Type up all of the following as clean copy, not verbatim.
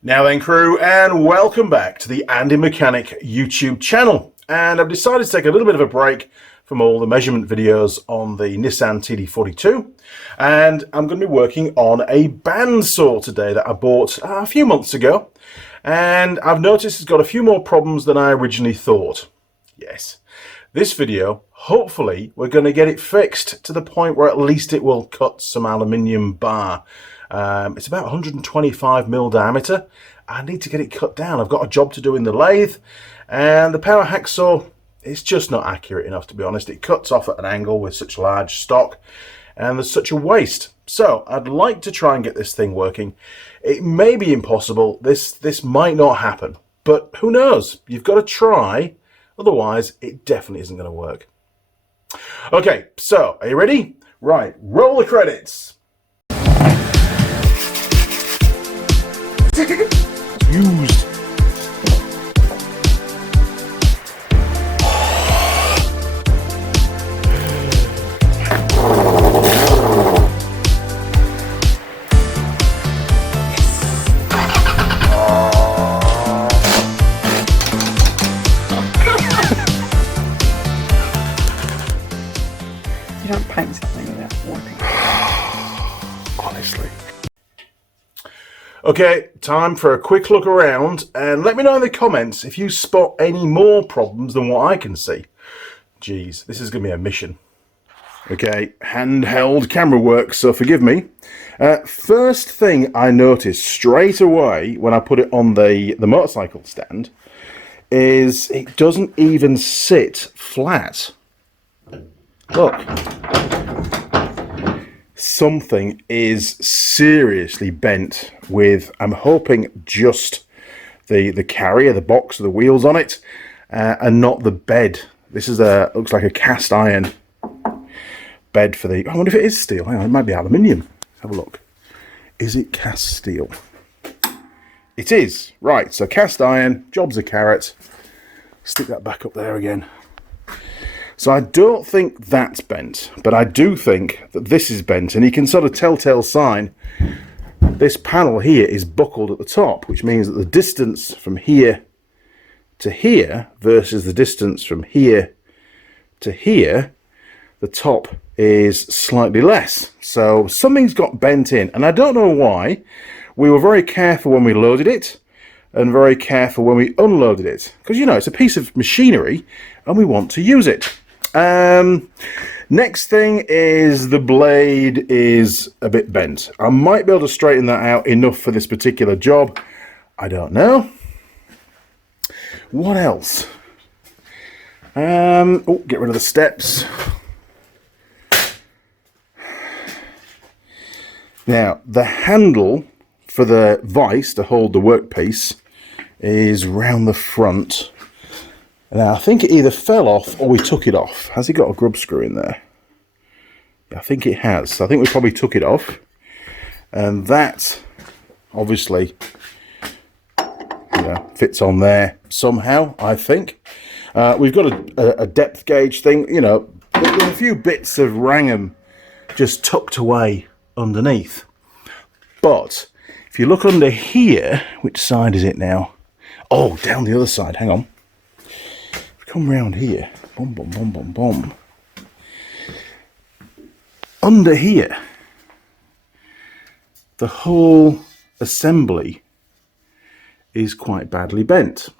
Now then, crew, and welcome back to the Andy Mechanic YouTube channel. And I've decided to take a little bit of a break from all the measurement videos on the Nissan TD42, and I'm going to be working on a bandsaw today that I bought a few months ago, and I've noticed it's got a few more problems than I originally thought. Yes, this video, hopefully we're going to get it fixed to the point where at least it will cut some aluminium bar. It's about 125mm diameter. I need to get it cut down. I've got a job to do in the lathe, and the power hacksaw, it's just not accurate enough, to be honest. It cuts off at an angle with such large stock, and there's such a waste. So I'd like to try and get this thing working. It may be impossible. This might not happen, but who knows? You've got to try. Otherwise, it definitely isn't going to work. Okay, so are you ready? Right, roll the credits. Used. You don't paint something without wiping. Honestly. Okay, time for a quick look around, and let me know in the comments if you spot any more problems than what I can see. Geez, this is going to be a mission. Okay, handheld camera work, so forgive me. First thing I noticed straight away when I put it on the motorcycle stand is it doesn't even sit flat. Look. Something is seriously bent with, I'm hoping, just the carrier, the box of the wheels on it, and not the bed. This is looks like a cast iron bed for the, I wonder if it is steel. Hang on, it might be aluminium. Let's have a look. Is it cast steel? It is. Right, so cast iron, job's a carrot. Stick that back up there again. So I don't think that's bent, but I do think that this is bent, and you can sort of telltale sign this panel here is buckled at the top, which means that the distance from here to here versus the distance from here to here, the top is slightly less. So something's got bent in, and I don't know why. We were very careful when we loaded it and very careful when we unloaded it, because, you know, it's a piece of machinery and we want to use it. Next thing is the blade is a bit bent. I might be able to straighten that out enough for this particular job. I don't know. What else? Oh, get rid of the steps. Now, the handle for the vise to hold the workpiece is round the front. Now, I think it either fell off or we took it off. Has it got a grub screw in there? Yeah, I think it has. So I think we probably took it off. And that, obviously, you know, fits on there somehow, I think. We've got a depth gauge thing. You know, there's a few bits of Wrangham just tucked away underneath. But if you look under here, which side is it now? Oh, down the other side. Hang on. Come round here, boom, boom, boom, boom, boom. Under here, the whole assembly is quite badly bent.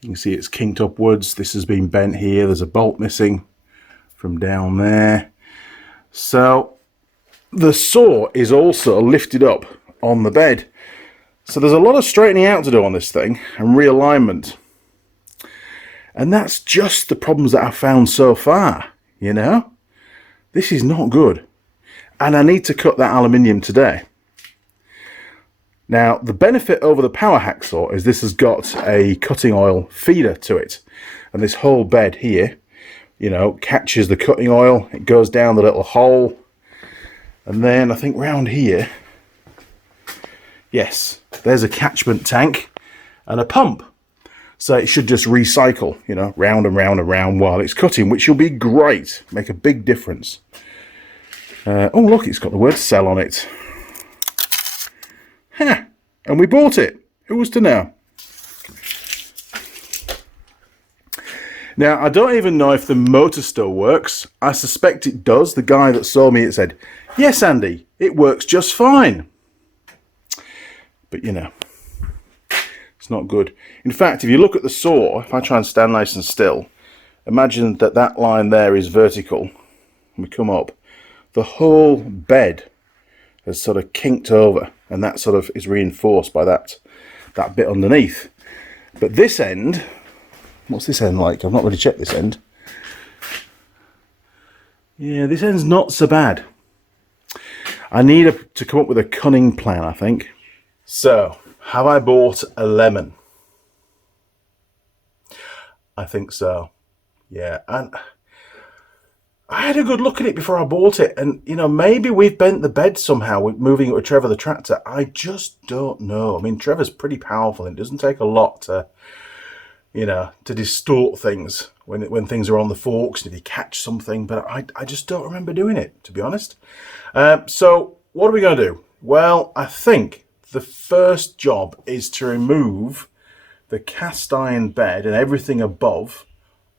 You can see it's kinked upwards. This has been bent here. There's a bolt missing from down there. So the saw is also lifted up on the bed. So there's a lot of straightening out to do on this thing and realignment. And that's just the problems that I've found so far, you know? This is not good. And I need to cut that aluminium today. Now, the benefit over the power hacksaw is this has got a cutting oil feeder to it. And this whole bed here, you know, catches the cutting oil. It goes down the little hole. And then I think round here, yes, there's a catchment tank and a pump. So it should just recycle, you know, round and round and round while it's cutting, which will be great. Make a big difference. Oh, look, it's got the word sell on it. Huh. and we bought it. Who was to know? Now, I don't even know if the motor still works. I suspect it does. The guy that sold me it said, yes, Andy, it works just fine. But, you know, it's not good. In fact, if you look at the saw, if I try and stand nice and still, imagine that that line there is vertical. We come up. The whole bed has sort of kinked over, and that sort of is reinforced by that bit underneath. But this end, what's this end like? I've not really checked this end. Yeah, this end's not so bad. I need to come up with a cunning plan, I think. So, have I bought a lemon? I think so. Yeah, and I had a good look at it before I bought it, and you know, maybe we've bent the bed somehow with moving it with Trevor the tractor. I just don't know. I mean, Trevor's pretty powerful, and it doesn't take a lot to, you know, to distort things when things are on the forks and if you catch something. But I just don't remember doing it, to be honest. So what are we going to do? Well, I think the first job is to remove the cast iron bed and everything above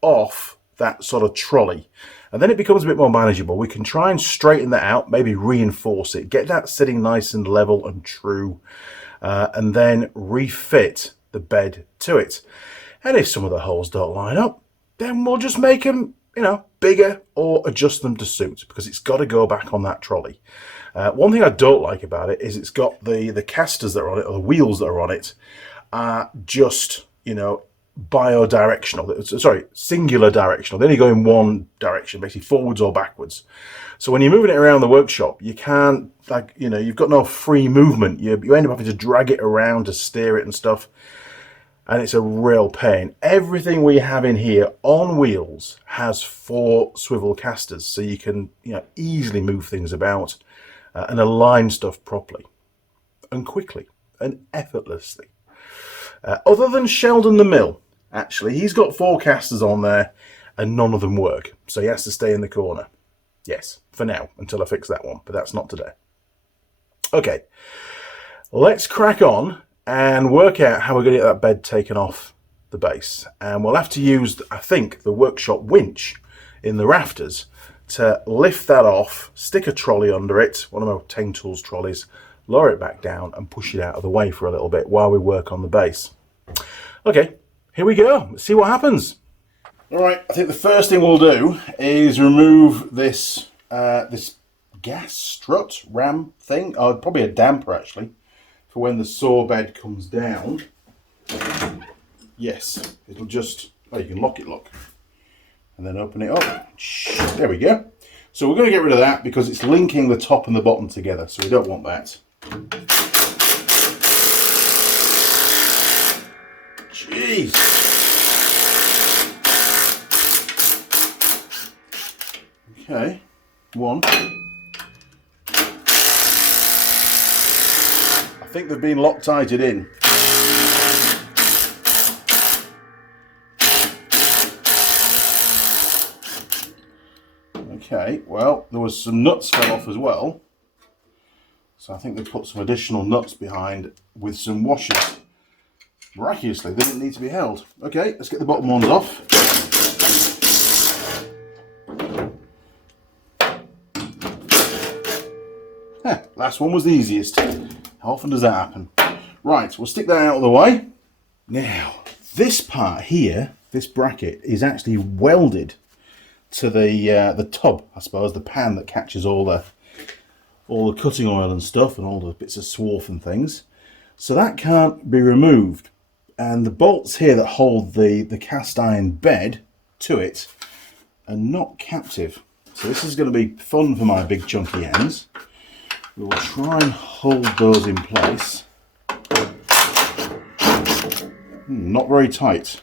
off that sort of trolley, and then it becomes a bit more manageable. We can try and straighten that out, maybe reinforce it, get that sitting nice and level and true, and then refit the bed to it. And if some of the holes don't line up, then we'll just make them, you know, bigger or adjust them to suit, because it's got to go back on that trolley. One thing I don't like about it is it's got the casters that are on it, or the wheels that are on it, are just, you know, bi-directional, sorry, singular directional. They only go in one direction, basically forwards or backwards. So when you're moving it around the workshop, you can't, like, you know, you've got no free movement. You end up having to drag it around to steer it and stuff. And it's a real pain. Everything we have in here on wheels has 4 swivel casters, so you can, you know, easily move things about and align stuff properly and quickly and effortlessly. Other than Sheldon the Mill, actually, he's got 4 casters on there and none of them work, so he has to stay in the corner. Yes, for now, until I fix that one, but that's not today. Okay, let's crack on and work out how we're going to get that bed taken off the base. And we'll have to use, I think, the workshop winch in the rafters to lift that off, stick a trolley under it, one of my 10 tools trolleys, lower it back down and push it out of the way for a little bit while we work on the base. Okay, here we go. Let's see what happens. All right, I think the first thing we'll do is remove this this gas strut ram thing, or probably a damper actually, for when the saw bed comes down. Yes, it'll just, oh, you can lock it, look, and then open it up. There we go. So we're going to get rid of that because it's linking the top and the bottom together, so we don't want that. Jeez. Okay, one. I think they've been Loctited in. Okay, well, there was some nuts fell off as well. So I think they put some additional nuts behind with some washers. Miraculously, they didn't need to be held. Okay, let's get the bottom ones off. Last one was the easiest. How often does that happen? Right, we'll stick that out of the way. Now, this part here, this bracket, is actually welded to the tub, I suppose, the pan that catches all the cutting oil and stuff and all the bits of swarf and things. So that can't be removed. And the bolts here that hold the cast iron bed to it are not captive. So this is going to be fun for my big chunky hands. We will try and hold those in place. Not very tight.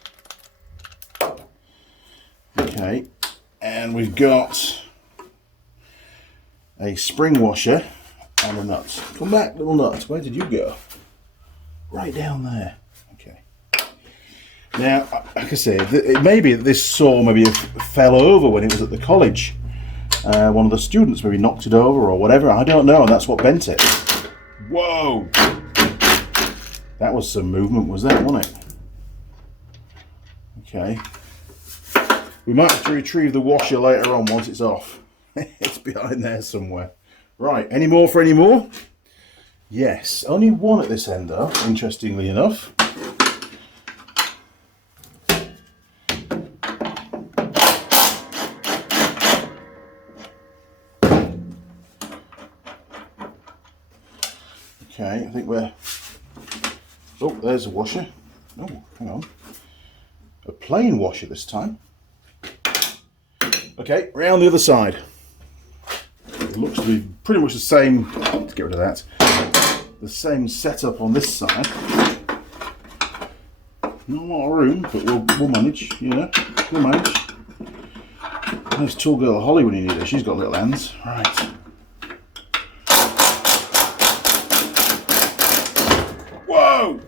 Okay, and we've got a spring washer and a nut. Come back, little nut. Where did you go? Right down there. Okay. Now, like I say, it may be that this saw maybe fell over when it was at the college. One of the students maybe knocked it over or whatever. I don't know, and that's what bent it. Whoa! That was some movement, was that, wasn't it? Okay. We might have to retrieve the washer later on once it's off. It's behind there somewhere. Right, any more for any more? Yes, only one at this end though, interestingly enough. Okay, I think we're... Oh, there's a washer. Oh, hang on. A plain washer this time. Okay, round the other side. It looks to be pretty much the same. Let's get rid of that. The same setup on this side. Not a lot of room, but we'll manage. You know, we'll manage. Nice tall girl Holly when you need her. She's got little hands. Right. Whoa!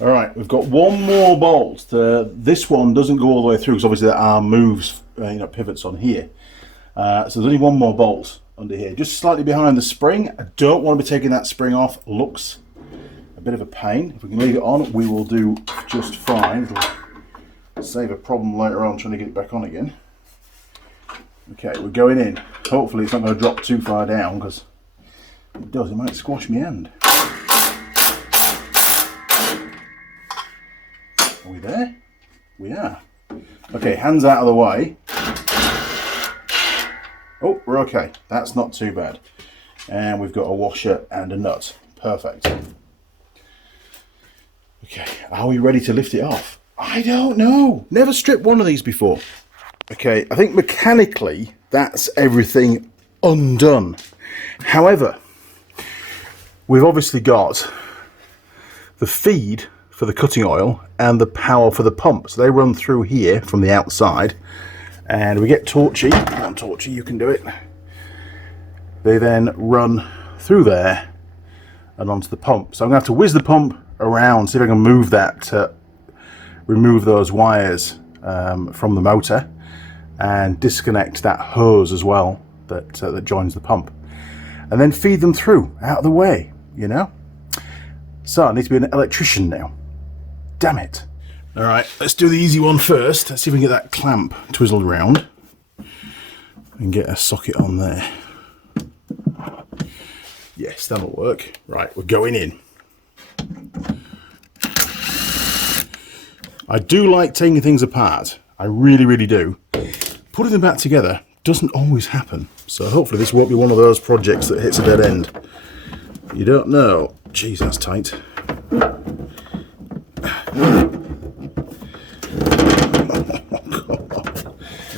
All right, we've got one more bolt. This one doesn't go all the way through because obviously the arm moves, pivots on here. So there's only one more bolt under here, just slightly behind the spring. I don't want to be taking that spring off. Looks a bit of a pain. If we can leave it on, we will do just fine. It'll save a problem later on trying to get it back on again. Okay, we're going in. Hopefully it's not going to drop too far down, because if it does, it might squash my hand. Are we there? We are. Okay, hands out of the way. Oh, we're okay. That's not too bad. And we've got a washer and a nut. Perfect. Okay, are we ready to lift it off? I don't know. Never stripped one of these before. Okay, I think mechanically that's everything undone. However, we've obviously got the feed for the cutting oil and the power for the pump. So they run through here from the outside. And we get Torchy. Come on, Torchy, you can do it. They then run through there and onto the pump. So I'm going to have to whiz the pump around, see if I can move that to remove those wires from the motor and disconnect that hose as well that joins the pump. And then feed them through, out of the way, you know? So I need to be an electrician now. Damn it. All right, let's do the easy one first. Let's see if we can get that clamp twizzled around and get a socket on there. Yes, that'll work. Right, we're going in. I do like taking things apart. I really, really do. Putting them back together doesn't always happen. So hopefully this won't be one of those projects that hits a dead end. You don't know. Jeez, that's tight.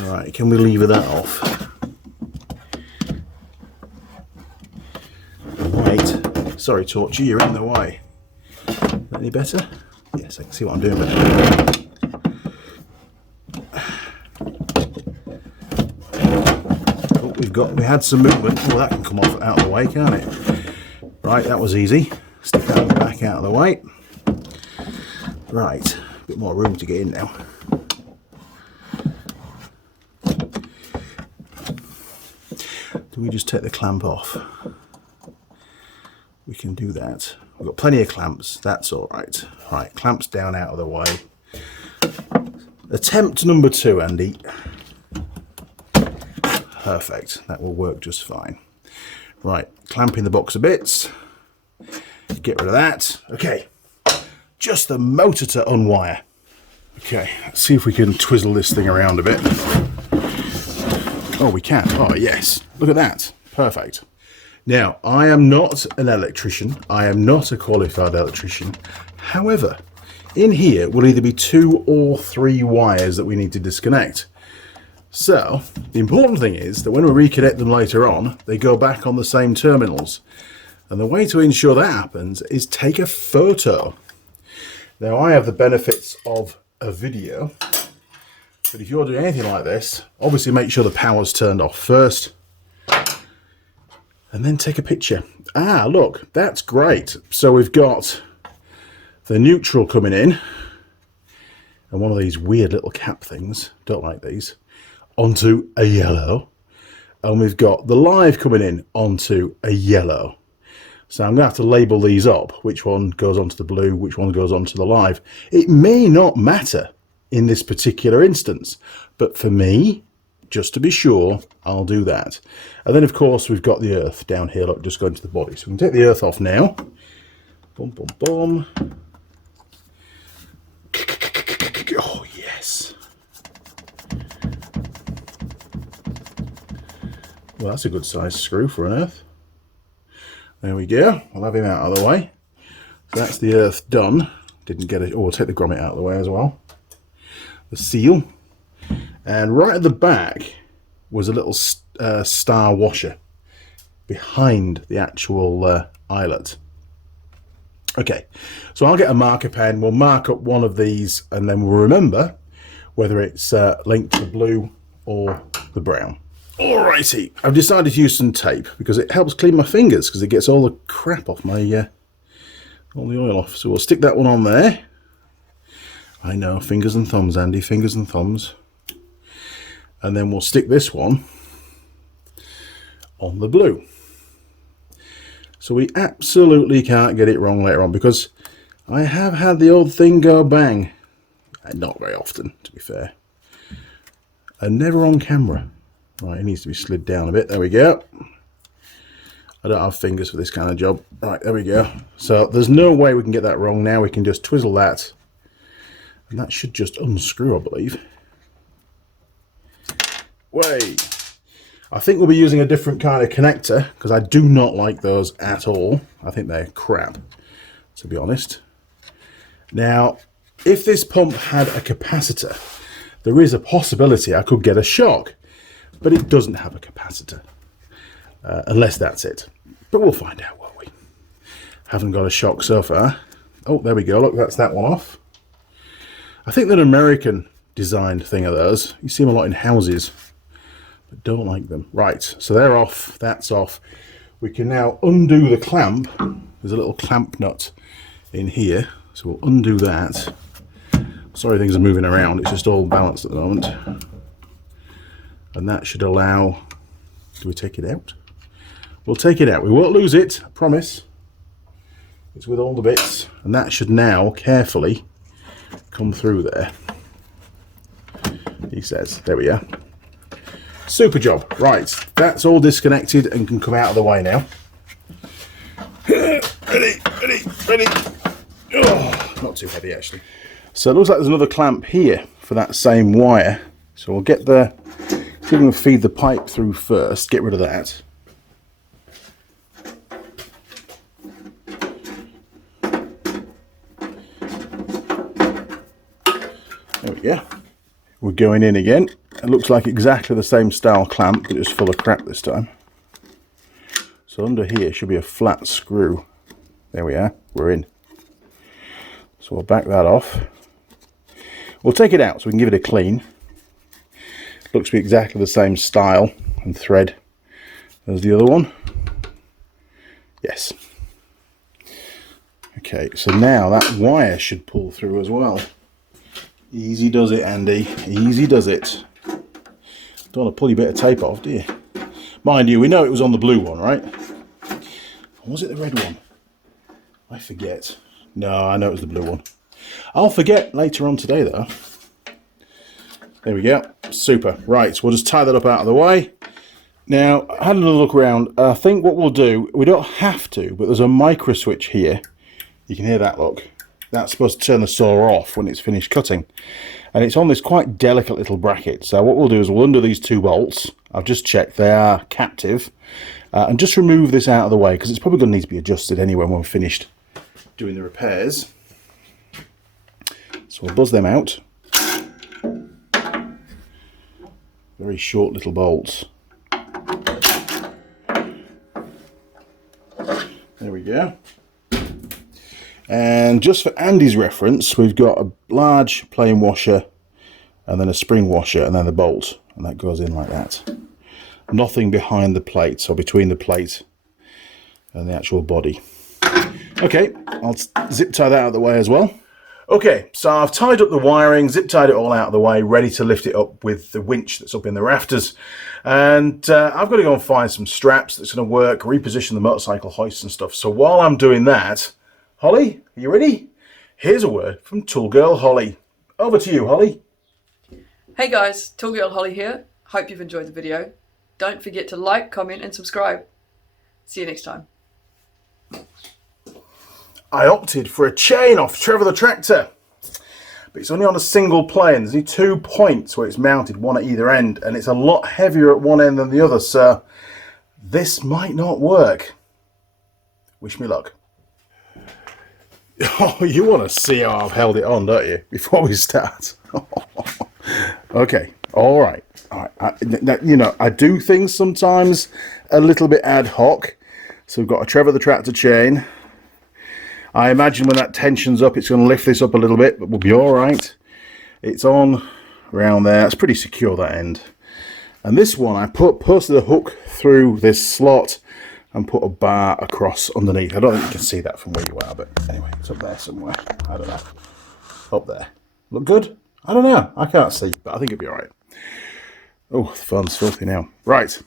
Alright, can we lever that off? Right. Sorry, Torchy, you're in the way. Any better? Yes, I can see what I'm doing better. Oh, we had some movement. Oh, that can come off out of the way, can't it? Right, that was easy. Stick that back out of the way. Right, a bit more room to get in now. Do we just take the clamp off? We can do that. We've got plenty of clamps, that's all right. Right, clamps down out of the way. Attempt number 2, Andy. Perfect, that will work just fine. Right, clamping the box of bits. Get rid of that. Okay, just the motor to unwire. Okay, let's see if we can twizzle this thing around a bit. Oh, we can. Oh, yes. Look at that. Perfect. Now, I am not an electrician. I am not a qualified electrician. However, in here will either be 2 or 3 wires that we need to disconnect. So, the important thing is that when we reconnect them later on, they go back on the same terminals. And the way to ensure that happens is take a photo. Now, I have the benefits of a video. But if you're doing anything like this, obviously make sure the power's turned off first. And then take a picture. Ah, look, that's great. So we've got the neutral coming in. And one of these weird little cap things, don't like these, onto a yellow. And we've got the live coming in onto a yellow. So I'm going to have to label these up, which one goes onto the blue, which one goes onto the live. It may not matter in this particular instance, but for me, just to be sure, I'll do that. And then, of course, we've got the earth down here, look, just going to the body. So we can take the earth off now. Boom, boom, boom. Oh, yes. Well, that's a good size screw for an earth. There we go. I'll have him out of the way. So that's the earth done. Didn't get it. Oh, we'll take the grommet out of the way as well. The seal. And right at the back was a little star washer behind the actual eyelet. Okay, so I'll get a marker pen. We'll mark up one of these and then we'll remember whether it's linked to the blue or the brown. Alrighty, I've decided to use some tape because it helps clean my fingers because it gets all the crap off my, all the oil off. So we'll stick that one on there. I know, fingers and thumbs, Andy, fingers and thumbs. And then we'll stick this one on the blue. So we absolutely can't get it wrong later on because I have had the old thing go bang. Not very often, to be fair. And never on camera. Right, it needs to be slid down a bit. There we go. I don't have fingers for this kind of job. Right, there we go. So there's no way we can get that wrong now. We can just twizzle that. And that should just unscrew, I believe. Wait. I think we'll be using a different kind of connector because I do not like those at all. I think they're crap, to be honest. Now, if this pump had a capacitor, there is a possibility I could get a shock, but it doesn't have a capacitor, unless that's it. But we'll find out, won't we? Haven't got a shock so far. Oh, there we go. Look, that's that one off. I think they're an American designed thing of those. You see them a lot in houses. Don't like them. Right, so they're off, that's off. We can now undo the clamp. There's a little clamp nut in here, so we'll undo that. Sorry things are moving around, it's just all balanced at the moment. And that should allow, do we take it out? We'll take it out, we won't lose it, I promise. It's with all the bits, and that should now carefully come through there. He says, there we are. Super job. Right, that's all disconnected and can come out of the way now. Ready, ready, ready. Oh, not too heavy actually. So it looks like there's another clamp here for that same wire. So we'll get the, see if we can feed the pipe through first, get rid of that. There we go. We're going in again. It looks like exactly the same style clamp, but it's full of crap this time. So under here should be a flat screw. There we are, we're in. So we'll back that off. We'll take it out so we can give it a clean. It looks to be exactly the same style and thread as the other one. Yes. Okay, so now that wire should pull through as well. Easy does it, Andy, easy does it. Don't want to pull your bit of tape off, do you? Mind you, we know it was on the blue one, right? Or was it the red one? I forget. No, I know it was the blue one. I'll forget later on today, though. There we go. Super. Right, so we'll just tie that up out of the way. Now, I had another look around. I think what we'll do, we don't have to, but there's a micro switch here. You can hear that, look. That's supposed to turn the saw off when it's finished cutting. And it's on this quite delicate little bracket. So what we'll do is we'll undo these two bolts. I've just checked they are captive. And just remove this out of the way because it's probably going to need to be adjusted anyway when we're finished doing the repairs. So we'll buzz them out. Very short little bolts. There we go. And just for Andy's reference, we've got a large plain washer and then a spring washer and then the bolt, and that goes in like that. Nothing behind the plate, so between the plate and the actual body. Okay, I'll zip tie that out of the way as well. Okay, so I've tied up the wiring, zip tied it all out of the way, ready to lift it up with the winch that's up in the rafters. And I've got to go and find some straps that's going to work, reposition the motorcycle hoists and stuff. So while I'm doing that, Holly, are you ready? Here's a word from Tool Girl Holly. Over to you, Holly. Hey guys, Tool Girl Holly here. Hope you've enjoyed the video. Don't forget to like, comment and subscribe. See you next time. I opted for a chain off Trevor the Tractor, but it's only on a single plane. There's only 2 points where it's mounted, one at either end, and it's a lot heavier at one end than the other, so this might not work. Wish me luck. Oh, you want to see how I've held it on, don't you, before we start? Okay, all right. You know, I do things sometimes a little bit ad hoc. So we've got a Trevor the Tractor chain. I imagine when that tension's up, it's going to lift this up a little bit, but we'll be all right. It's on around there. It's pretty secure, that end. And this one, I posted a hook through this slot and put a bar across underneath. I don't think you can see that from where you are, but anyway, it's up there somewhere. I don't know. Up there. Look good? I don't know. I can't see, but I think it'll be all right. Oh, the phone's filthy now. Right.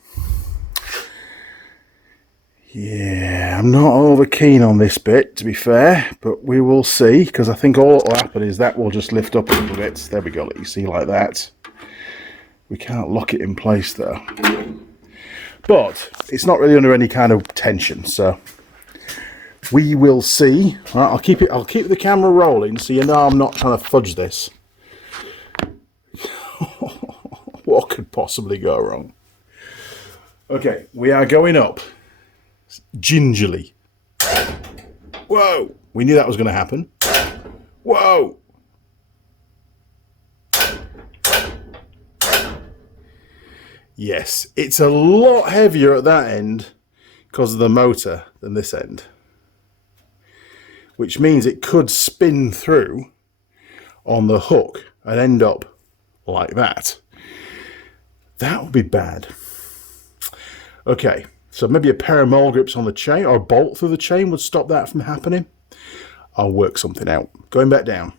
Yeah, I'm not over keen on this bit, to be fair, but we will see, because I think all that will happen is that will just lift up a little bit. There we go, let you see like that. We can't lock it in place though. But it's not really under any kind of tension, so we will see. Right, I'll keep the camera rolling so you know I'm not trying to fudge this. What could possibly go wrong? Okay, we are going up. Gingerly. Whoa! We knew that was going to happen. Whoa! Yes, it's a lot heavier at that end because of the motor than this end. Which means it could spin through on the hook and end up like that. That would be bad. Okay. So maybe a pair of mole grips on the chain or a bolt through the chain would stop that from happening. I'll work something out. Going back down.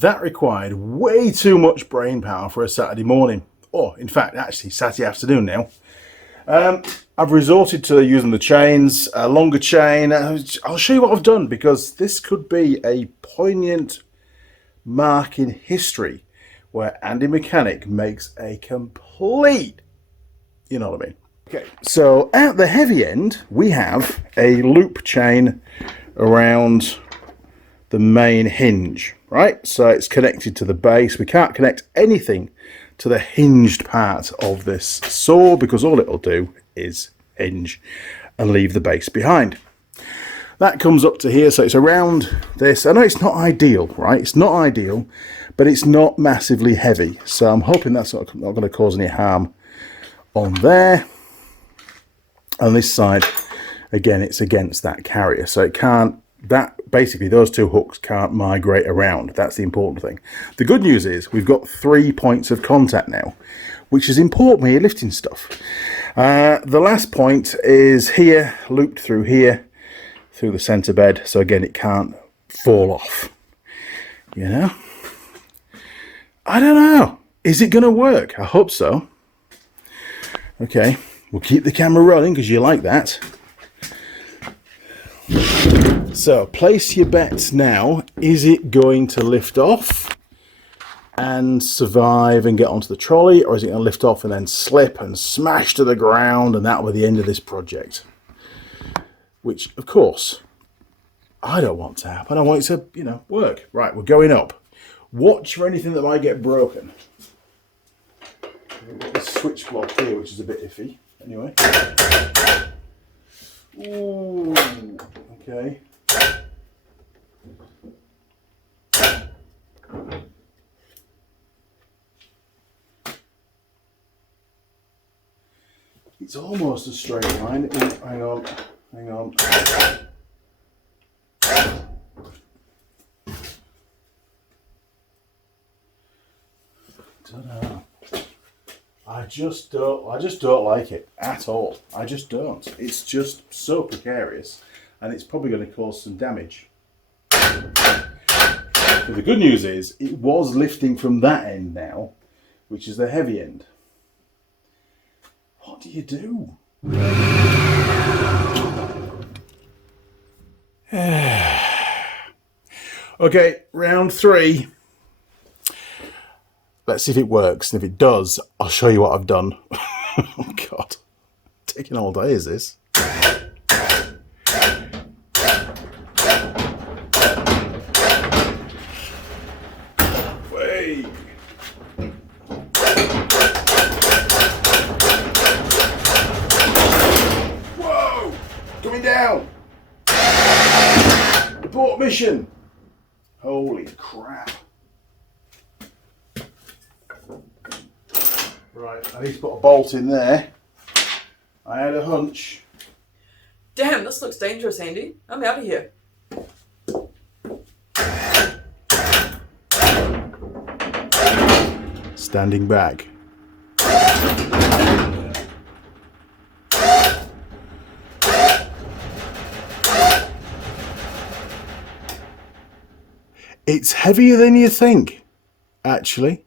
That required way too much brain power for a Saturday morning. Or, in fact, actually Saturday afternoon now. I've resorted to using the chains, a longer chain. I'll show you what I've done because this could be a poignant mark in history where Andy Mechanic makes a complete, you know what I mean. Okay, so at the heavy end, we have a loop chain around the main hinge, right? So it's connected to the base. We can't connect anything to the hinged part of this saw because all it'll do is hinge and leave the base behind. That comes up to here, so it's around this. I know it's not ideal, right? It's not ideal, but it's not massively heavy. So I'm hoping that's not going to cause any harm on there. On this side, again, it's against that carrier. So it can't, basically those two hooks can't migrate around. That's the important thing. The good news is we've got 3 points of contact now, which is important when you're lifting stuff. The last point is here, looped through here, through the center bed. So again, it can't fall off, you know? I don't know. Is it going to work? I hope so. Okay, we'll keep the camera rolling because you like that. So, place your bets now. Is it going to lift off and survive and get onto the trolley? Or is it going to lift off and then slip and smash to the ground and that will be the end of this project? Which, of course, I don't want to happen. I want it to, you know, work. Right, we're going up. Watch for anything that might get broken. We've got this switch block here, which is a bit iffy. Anyway. Ooh, okay. It's almost a straight line. Hang on, hang on. Ta-da. I I just don't like it at all. I just don't. It's just so precarious, and it's probably going to cause some damage. But the good news is it was lifting from that end now, which is the heavy end. What do you do? Okay, round 3. Let's see if it works, and if it does, I'll show you what I've done. Oh God, taking all day is this? Way. Whoa, coming down. Report mission. Holy crap. Right, I need to put a bolt in there. I had a hunch. Damn, this looks dangerous, Andy. I'm out of here. Standing back. It's heavier than you think, actually.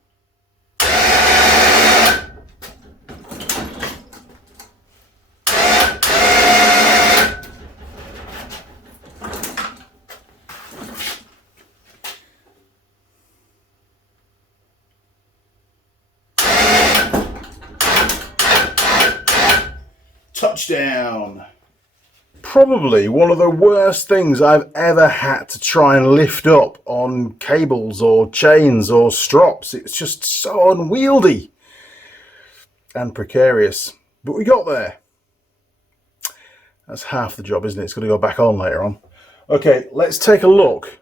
Touchdown. Probably one of the worst things I've ever had to try and lift up on cables or chains or strops. It's just so unwieldy and precarious. But we got there. That's half the job, isn't it? It's going to go back on later on. Okay, let's take a look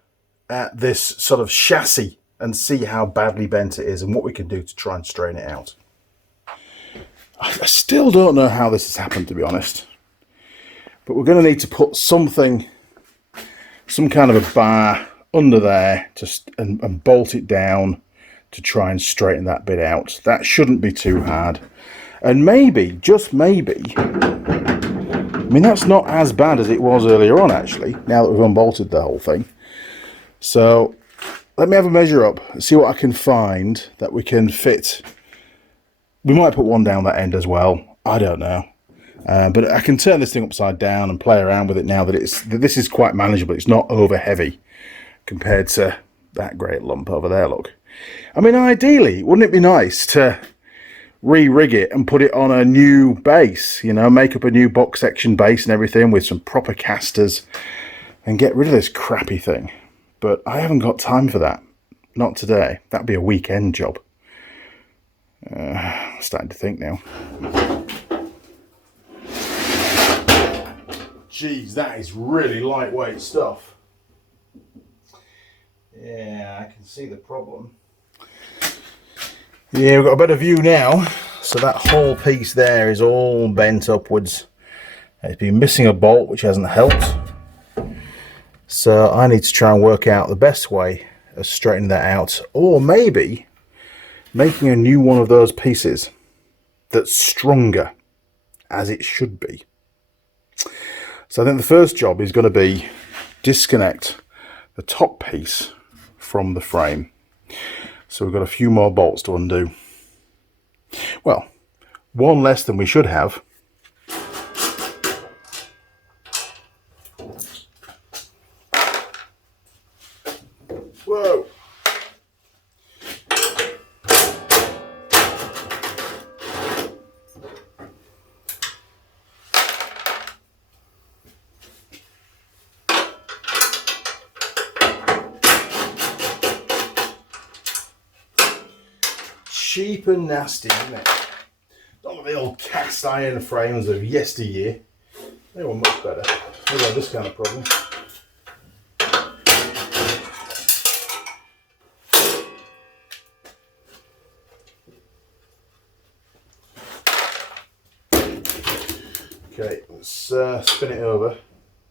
at this sort of chassis and see how badly bent it is and what we can do to try and straighten it out. I still don't know how this has happened, to be honest. But we're going to need to put something, some kind of a bar under there and bolt it down to try and straighten that bit out. That shouldn't be too hard. And maybe, just maybe, I mean, that's not as bad as it was earlier on, actually, now that we've unbolted the whole thing. So let me have a measure up, see what I can find that we can fit. We might put one down that end as well. I don't know. But I can turn this thing upside down and play around with it now that this is quite manageable. It's not over heavy compared to that great lump over there, look. I mean, ideally, wouldn't it be nice to re-rig it and put it on a new base, you know, make up a new box section base and everything with some proper casters and get rid of this crappy thing. But I haven't got time for that. Not today. That'd be a weekend job. Starting to think now. Jeez, that is really lightweight stuff. Yeah, I can see the problem. Yeah, we've got a better view now. So that whole piece there is all bent upwards. It's been missing a bolt, which hasn't helped. So I need to try and work out the best way of straightening that out. Or maybe making a new one of those pieces that's stronger, as it should be. So I think the first job is going to be disconnect the top piece from the frame. So we've got a few more bolts to undo. Well, one less than we should have. Whoa! Cheap and nasty, isn't it? Not like the old cast iron frames of yesteryear. They were much better. We don't have this kind of problem. Okay, let's spin it over.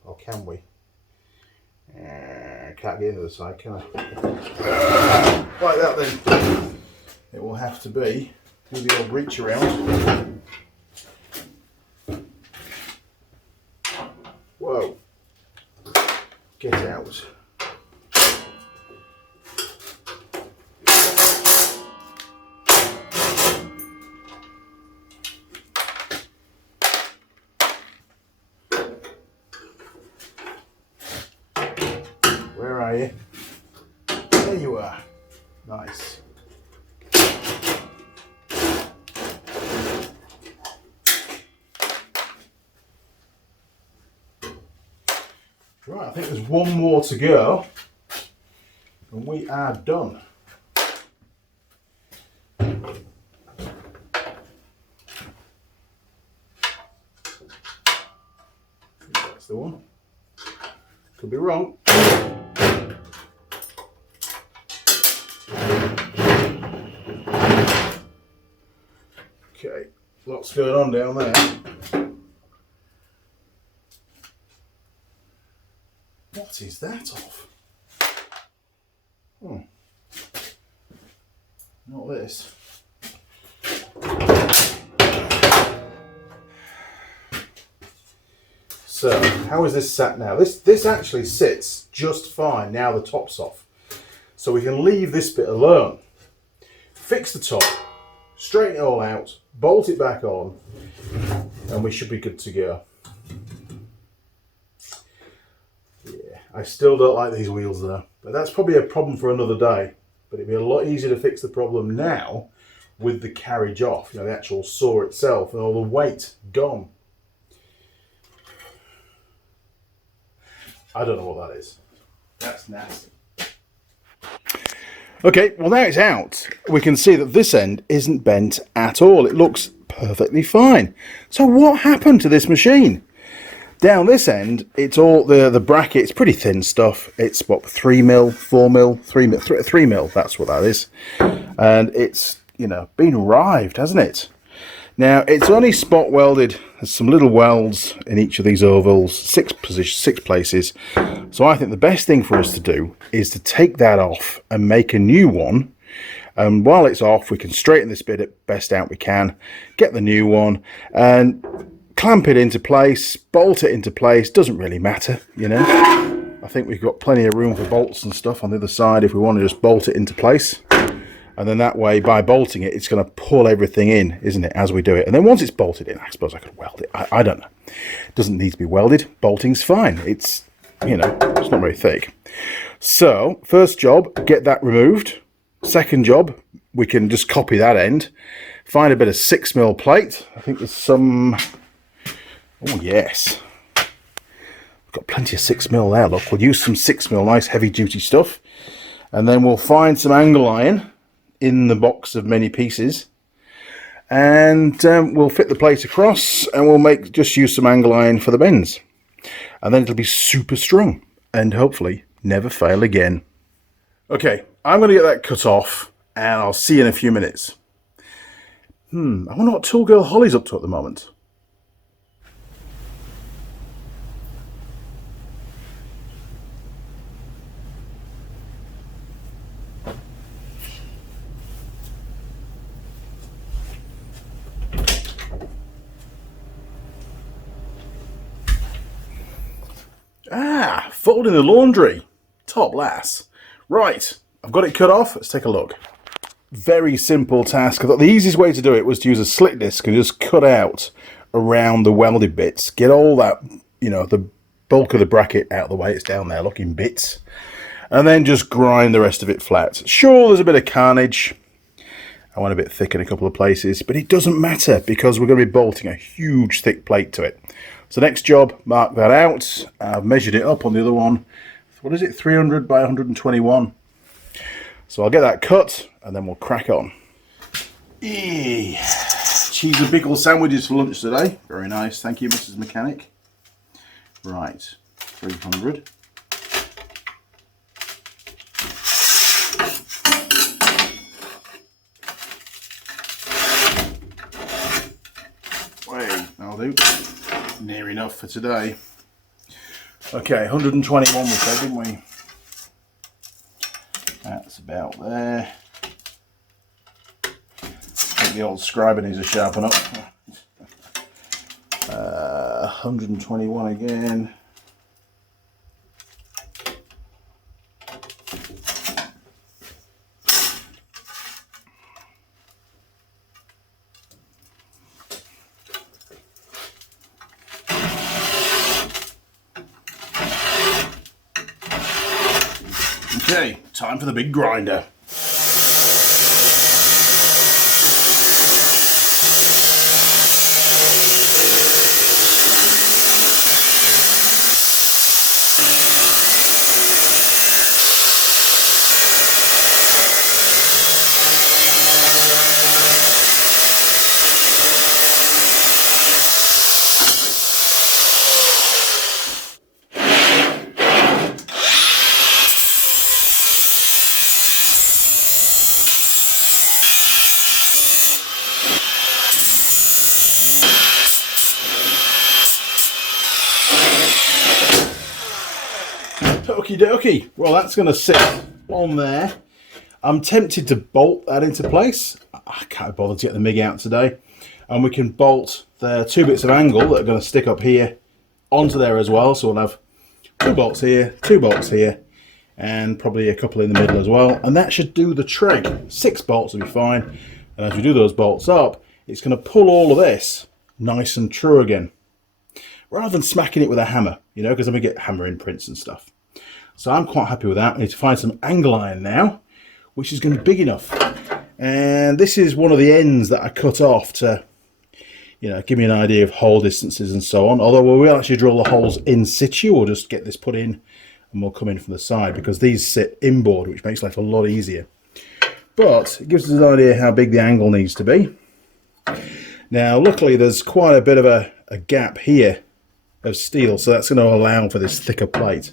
Or can we? Can't get into the side, can I? Like that then. It will have to be. Do the old reach around. Whoa. Get out. Where are you? There you are. Nice. Right, I think there's one more to go, and we are done. That's the one. Could be wrong. Okay, lots going on down there. What is that of? Hmm. Not this. So, how is this sat now? This actually sits just fine now the top's off. So we can leave this bit alone. Fix the top, straighten it all out, bolt it back on, and we should be good to go. I still don't like these wheels though, but that's probably a problem for another day. But it'd be a lot easier to fix the problem now with the carriage off, the actual saw itself and all the weight gone. I don't know what that is. That's nasty. Okay, well now it's out. We can see that this end isn't bent at all. It looks perfectly fine. So what happened to this machine? Down this end, it's all the bracket. It's pretty thin stuff. It's what, 3mm, 4mm, 3mm. That's what that is. And it's been rived, hasn't it? Now it's only spot welded. There's some little welds in each of these ovals, six places. So I think the best thing for us to do is to take that off and make a new one. And while it's off, we can straighten this bit at best out we can, get the new one, and clamp it into place, bolt it into place. Doesn't really matter, I think we've got plenty of room for bolts and stuff on the other side if we want to just bolt it into place. And then that way, by bolting it, it's going to pull everything in, isn't it, as we do it. And then once it's bolted in, I suppose I could weld it. I don't know. It doesn't need to be welded. Bolting's fine. It's, it's not very thick. So, first job, get that removed. Second job, we can just copy that end. Find a bit of 6mm plate. I think there's some... Oh, yes. We've got plenty of 6mm there, look. We'll use some 6mm, nice heavy-duty stuff. And then we'll find some angle iron in the box of many pieces. And we'll fit the plate across, and we'll just use some angle iron for the bends. And then it'll be super strong, and hopefully never fail again. Okay, I'm going to get that cut off, and I'll see you in a few minutes. I wonder what Tool Girl Holly's up to at the moment. Folding the laundry. Top lass. Right, I've got it cut off. Let's take a look. Very simple task. I thought the easiest way to do it was to use a slit disc and just cut out around the welded bits. Get all that, the bulk of the bracket out of the way. It's down there, look, in bits. And then just grind the rest of it flat. Sure, there's a bit of carnage. I went a bit thick in a couple of places, but it doesn't matter because we're going to be bolting a huge thick plate to it. So next job, mark that out. I've measured it up on the other one. What is it, 300 by 121? So I'll get that cut and then we'll crack on. Cheese and pickle sandwiches for lunch today. Very nice, thank you, Mrs. Mechanic. Right, 300. Wait, that'll do. Near enough for today. Okay, 121 we said, didn't we? That's about there. The old scriber needs to sharpen up. 121 again. Okay, time for the big grinder. Okie dokie. Well, that's going to sit on there. I'm tempted to bolt that into place. I can't bother to get the MIG out today. And we can bolt the 2 bits of angle that are going to stick up here onto there as well. So we'll have 2 bolts here, 2 bolts here, and probably a couple in the middle as well. And that should do the trick. 6 bolts will be fine. And as we do those bolts up, it's going to pull all of this nice and true again. Rather than smacking it with a hammer, you know, because then we get hammer imprints and stuff. So I'm quite happy with that. I need to find some angle iron now, which is going to be big enough. And this is one of the ends that I cut off to, you know, give me an idea of hole distances and so on. Although we will actually drill the holes in situ, or just get this put in and we'll come in from the side, because these sit inboard, which makes life a lot easier. But it gives us an idea how big the angle needs to be. Now, luckily, there's quite a bit of a gap here of steel, so that's going to allow for this thicker plate.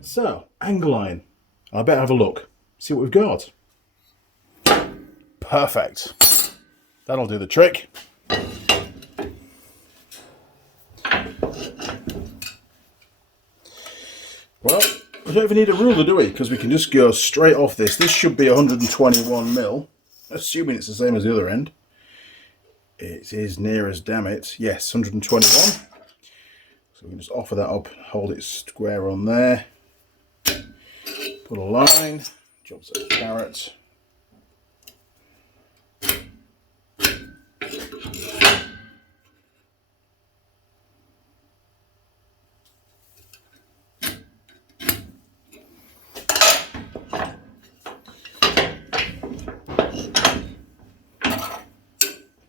So, angle iron. I better have a look, see what we've got. Perfect. That'll do the trick. Well, we don't even need a ruler, do we? Because we can just go straight off this. This should be 121 mil, assuming it's the same as the other end. It is near as damn it. Yes, 121. So we can just offer that up, hold it square on there. Put a line, jumps a carrot.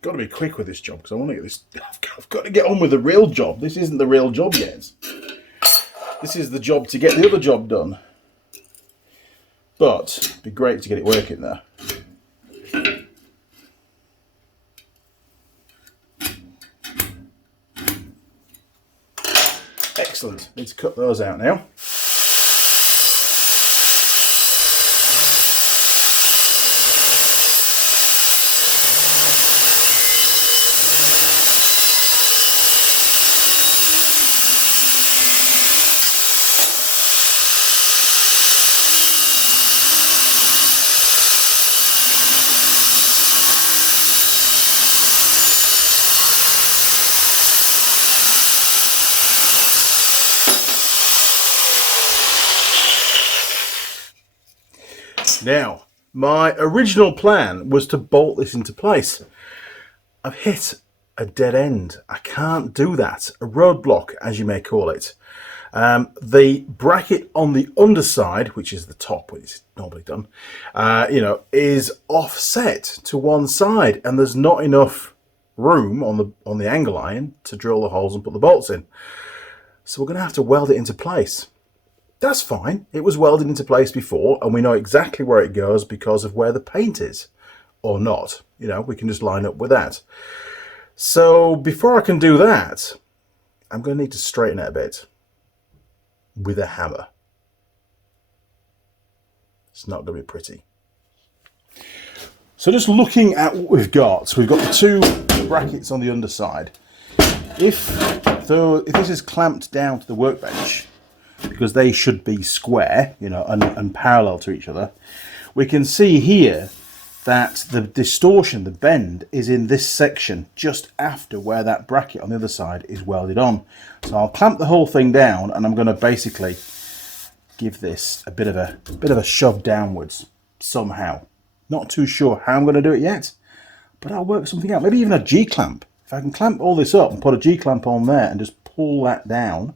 Got to be quick with this job, because I want to get this. I've got to get on with the real job. This isn't the real job yet. This is the job to get the other job done. But it'd be great to get it working there. Excellent. Need to cut those out now. Now, my original plan was to bolt this into place. I've hit a dead end. I can't do that. A roadblock, as you may call it. The bracket on the underside, which is the top, which is normally done, you know, is offset to one side, and there's not enough room on the angle iron to drill the holes and put the bolts in. So we're going to have to weld it into place. That's fine. It was welded into place before, and we know exactly where it goes because of where the paint is, or not. You know, we can just line up with that. So before I can do that, I'm going to need to straighten it a bit with a hammer. It's not going to be pretty. So just looking at what we've got the 2 brackets on the underside. If this is clamped down to the workbench, because they should be square, you know, and parallel to each other, we can see here that the distortion, the bend, is in this section just after where that bracket on the other side is welded on. So I'll clamp the whole thing down, and I'm going to basically give this a bit of a shove downwards somehow. Not too sure how I'm going to do it yet, but I'll work something out. Maybe even a G-clamp. If I can clamp all this up and put a G-clamp on there and just pull that down,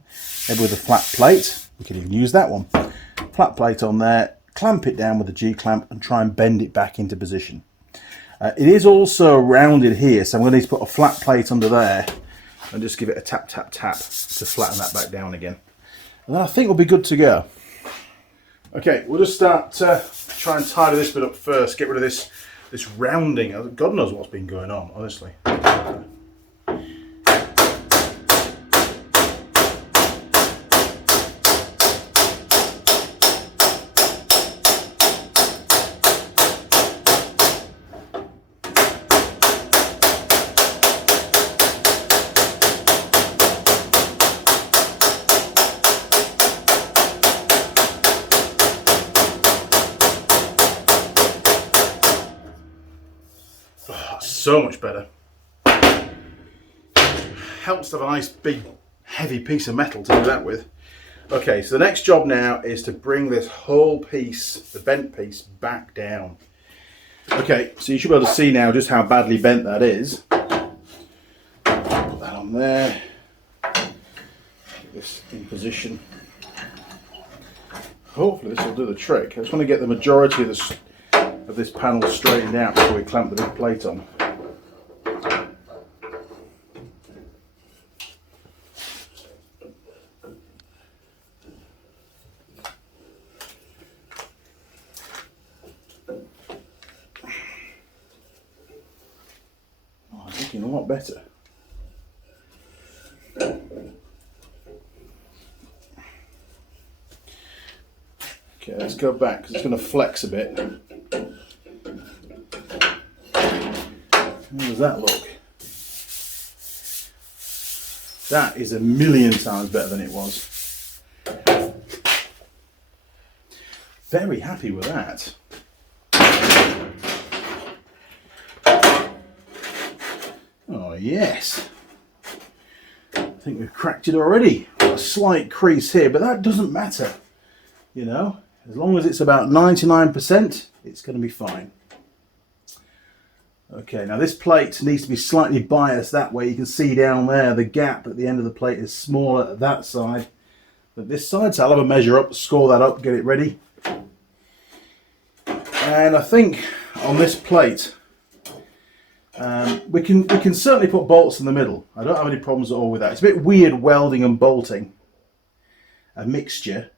maybe with a flat plate, we could even use that one. Flat plate on there, clamp it down with a G-clamp and try and bend it back into position. It is also rounded here, so I'm going to need to put a flat plate under there and just give it a tap, tap, tap to flatten that back down again. And then I think we'll be good to go. Okay, we'll just start try and tidy this bit up first, get rid of this rounding. God knows what's been going on, honestly. So much better. Helps to have a nice big heavy piece of metal to do that with. Okay, so the next job now is to bring this whole piece, the bent piece, back down. Okay, so you should be able to see now just how badly bent that is. Put that on there. Get this in position. Hopefully this will do the trick. I just want to get the majority of this panel straightened out before we clamp the big plate on. A lot better. Okay, let's go back because it's going to flex a bit. How does that look? That is a million times better than it was. Very happy with that. Oh yes, I think we've cracked it already. Got a slight crease here, but that doesn't matter. You know, as long as it's about 99%, it's going to be fine. Okay, now this plate needs to be slightly biased that way. You can see down there the gap at the end of the plate is smaller at that side than this side, so I'll have a measure up, score that up, get it ready. And I think on this plate, we can certainly put bolts in the middle. I don't have any problems at all with that. It's a bit weird welding and bolting, a mixture,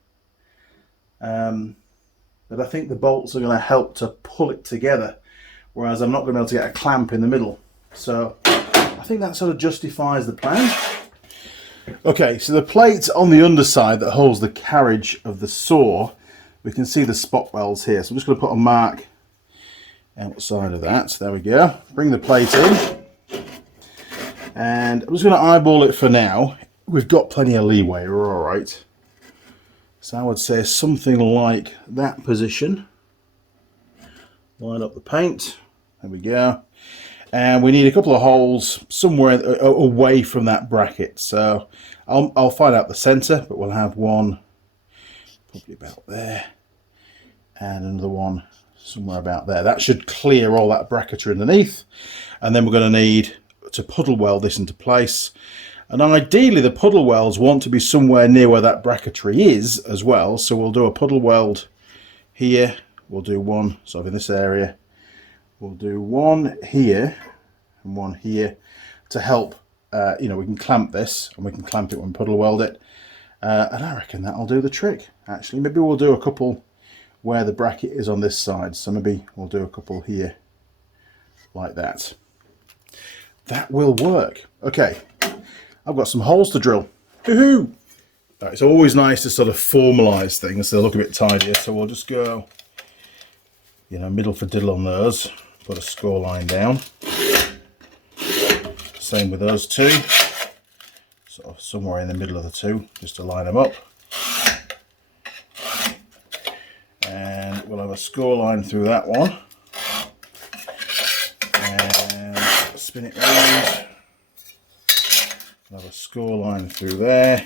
but I think the bolts are going to help to pull it together, whereas I'm not going to be able to get a clamp in the middle. So I think that sort of justifies the plan. Okay, so the plate on the underside that holds the carriage of the saw, we can see the spot welds here. So I'm just going to put a mark outside of that. So there we go. Bring the plate in. And I'm just going to eyeball it for now. We've got plenty of leeway, we're all right. So I would say something like that position. Line up the paint. There we go. And we need a couple of holes somewhere away from that bracket. So I'll find out the center, but we'll have one probably about there. And another one somewhere about there. That should clear all that bracketry underneath. And then we're going to need to puddle weld this into place. And ideally the puddle welds want to be somewhere near where that bracketry is as well. So we'll do a puddle weld here. We'll do one sort of in this area. We'll do one here and one here to help, you know, we can clamp this and we can clamp it when puddle weld it. And I reckon that'll do the trick. Actually, maybe we'll do a couple where the bracket is on this side. So maybe we'll do a couple here like that. That will work. Okay, I've got some holes to drill. Woohoo! Right, it's always nice to sort of formalize things so they look a bit tidier. So we'll just go, you know, middle for diddle on those. Put a score line down. Same with those two. Sort of somewhere in the middle of the two, just to line them up. And we'll have a score line through that one. spin it round. Have a score line through there.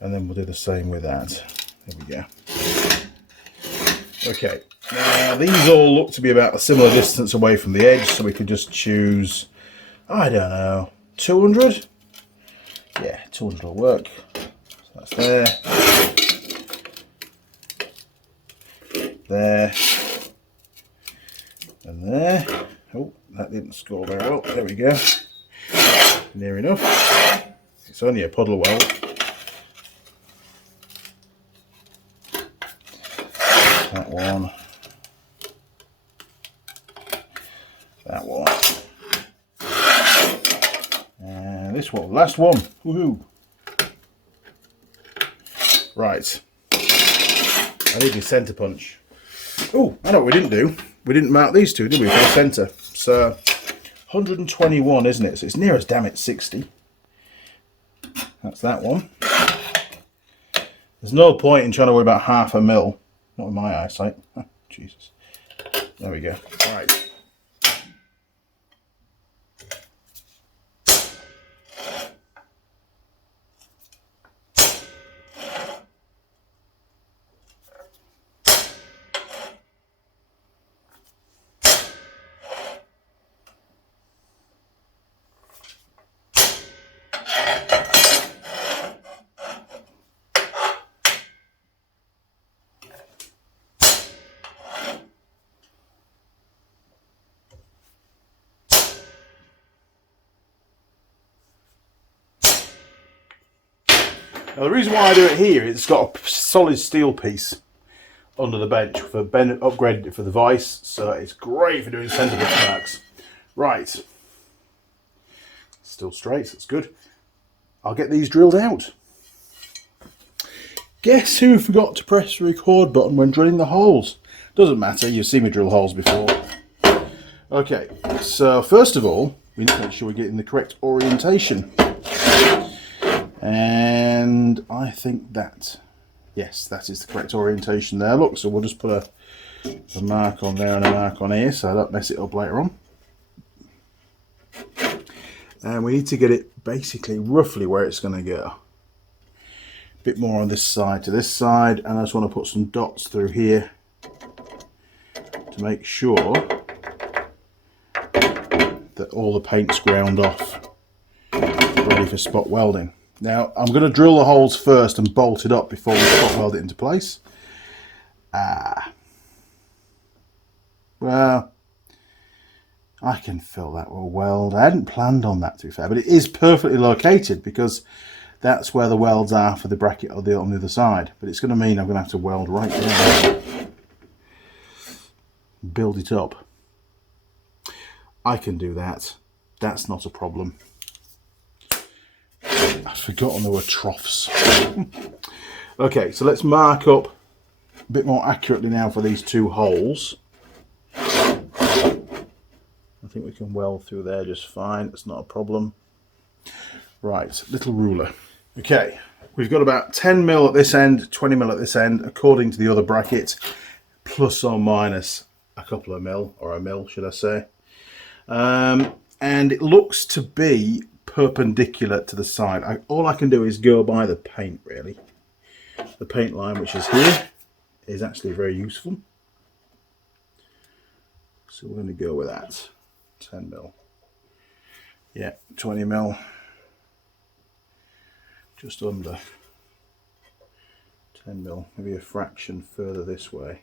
And then we'll do the same with that. There we go. Okay, now these all look to be about a similar distance away from the edge, so we could just choose, I don't know, 200? Yeah, 200 will work. So that's there. There. And there. Oh, that didn't score very well. There we go. Near enough. It's only a puddle weld. That one. That one. And this one. Last one. Woohoo. Right. I need my centre punch. Oh, I know what we didn't do. We didn't mark these two, did we, for the centre? So, 121, isn't it? So it's near as damn it 60. That's that one. There's no point in trying to worry about half a mil. Not with my eyesight. Oh, Jesus. There we go. Right. Now the reason why I do it here is it's got a solid steel piece under the bench for upgraded it for the vise, so it's great for doing centre punch marks. Right, still straight, so that's good. I'll get these drilled out. Guess who forgot to press the record button when drilling the holes? Doesn't matter, you've seen me drill holes before. Okay, so first of all, we need to make sure we're getting the correct orientation. And I think that, yes, that is the correct orientation there. Look, so we'll just put a mark on there and a mark on here so I don't mess it up later on. And we need to get it basically roughly where it's going to go. A bit more on this side to this side, and I just want to put some dots through here to make sure that all the paint's ground off, ready for spot welding. Now, I'm going to drill the holes first and bolt it up before we spot weld it into place. Well, I can fill that with weld. I hadn't planned on that, to be fair, but it is perfectly located because that's where the welds are for the bracket on the other side. But it's going to mean I'm going to have to weld right there. Build it up. I can do that. That's not a problem. I've forgotten there were troughs. Okay, so let's mark up a bit more accurately now for these two holes. I think we can weld through there just fine. It's not a problem. Right, little ruler. Okay, we've got about 10 mil at this end, 20 mil at this end, according to the other bracket, plus or minus a couple of mil, or a mil, should I say. And it looks to be perpendicular to the side. All I can do is go by the paint, really. The paint line, which is here, is actually very useful. So we're going to go with that. 10 mil. Yeah, 20 mil. Just under 10 mil. Maybe a fraction further this way.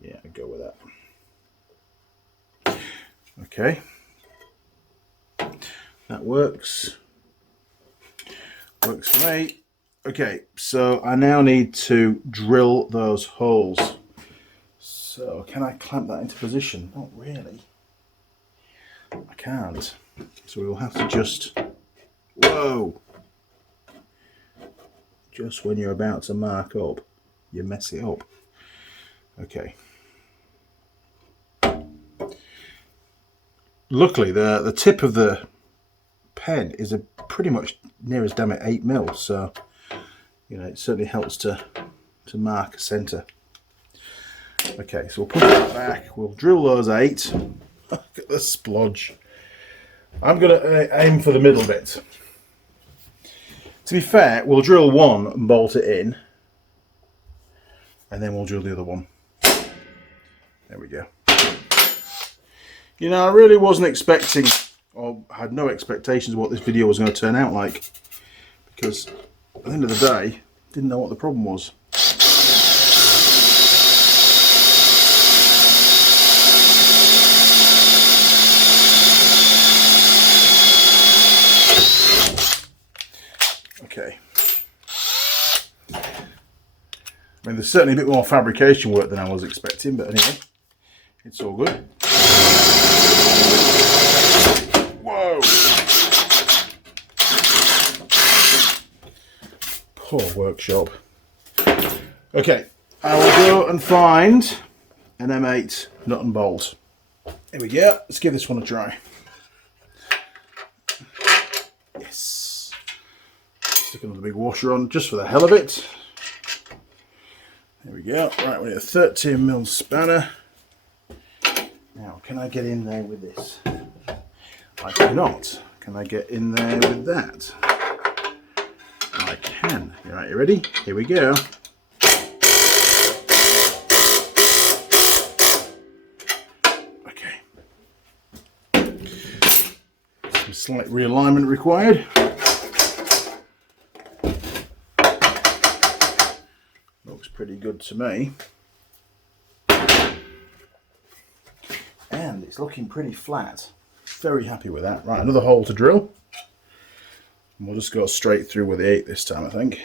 Yeah, I'll go with that. Okay. That works. Works for me. Okay, so I now need to drill those holes. So can I clamp that into position? Not really. I can't. So we will have to just, whoa. Just when you're about to mark up, you mess it up. Okay. Luckily, the tip of the pen is a pretty much near as damn it 8 mil, so you know it certainly helps to mark a centre. Okay, so we'll put that back. We'll drill those 8. the splodge. I'm going to aim for the middle bit. To be fair, we'll drill one and bolt it in, and then we'll drill the other one. There we go. You know, I really wasn't expecting, or had no expectations of what this video was going to turn out like, because at the end of the day, didn't know what the problem was. Okay. I mean, there's certainly a bit more fabrication work than I was expecting, but anyway, it's all good. Whoa! Poor workshop. Okay, I will go and find an M8 nut and bolt. Here we go. Let's give this one a try. Yes. Stick another big washer on just for the hell of it. There we go. Right, we need a 13mm spanner. Now, can I get in there with this? I cannot. Can I get in there with that? I can. Right, you ready? Here we go. Okay. Some slight realignment required. Looks pretty good to me. And it's looking pretty flat. Very happy with that. Right, another hole to drill. And we'll just go straight through with the 8 this time, I think.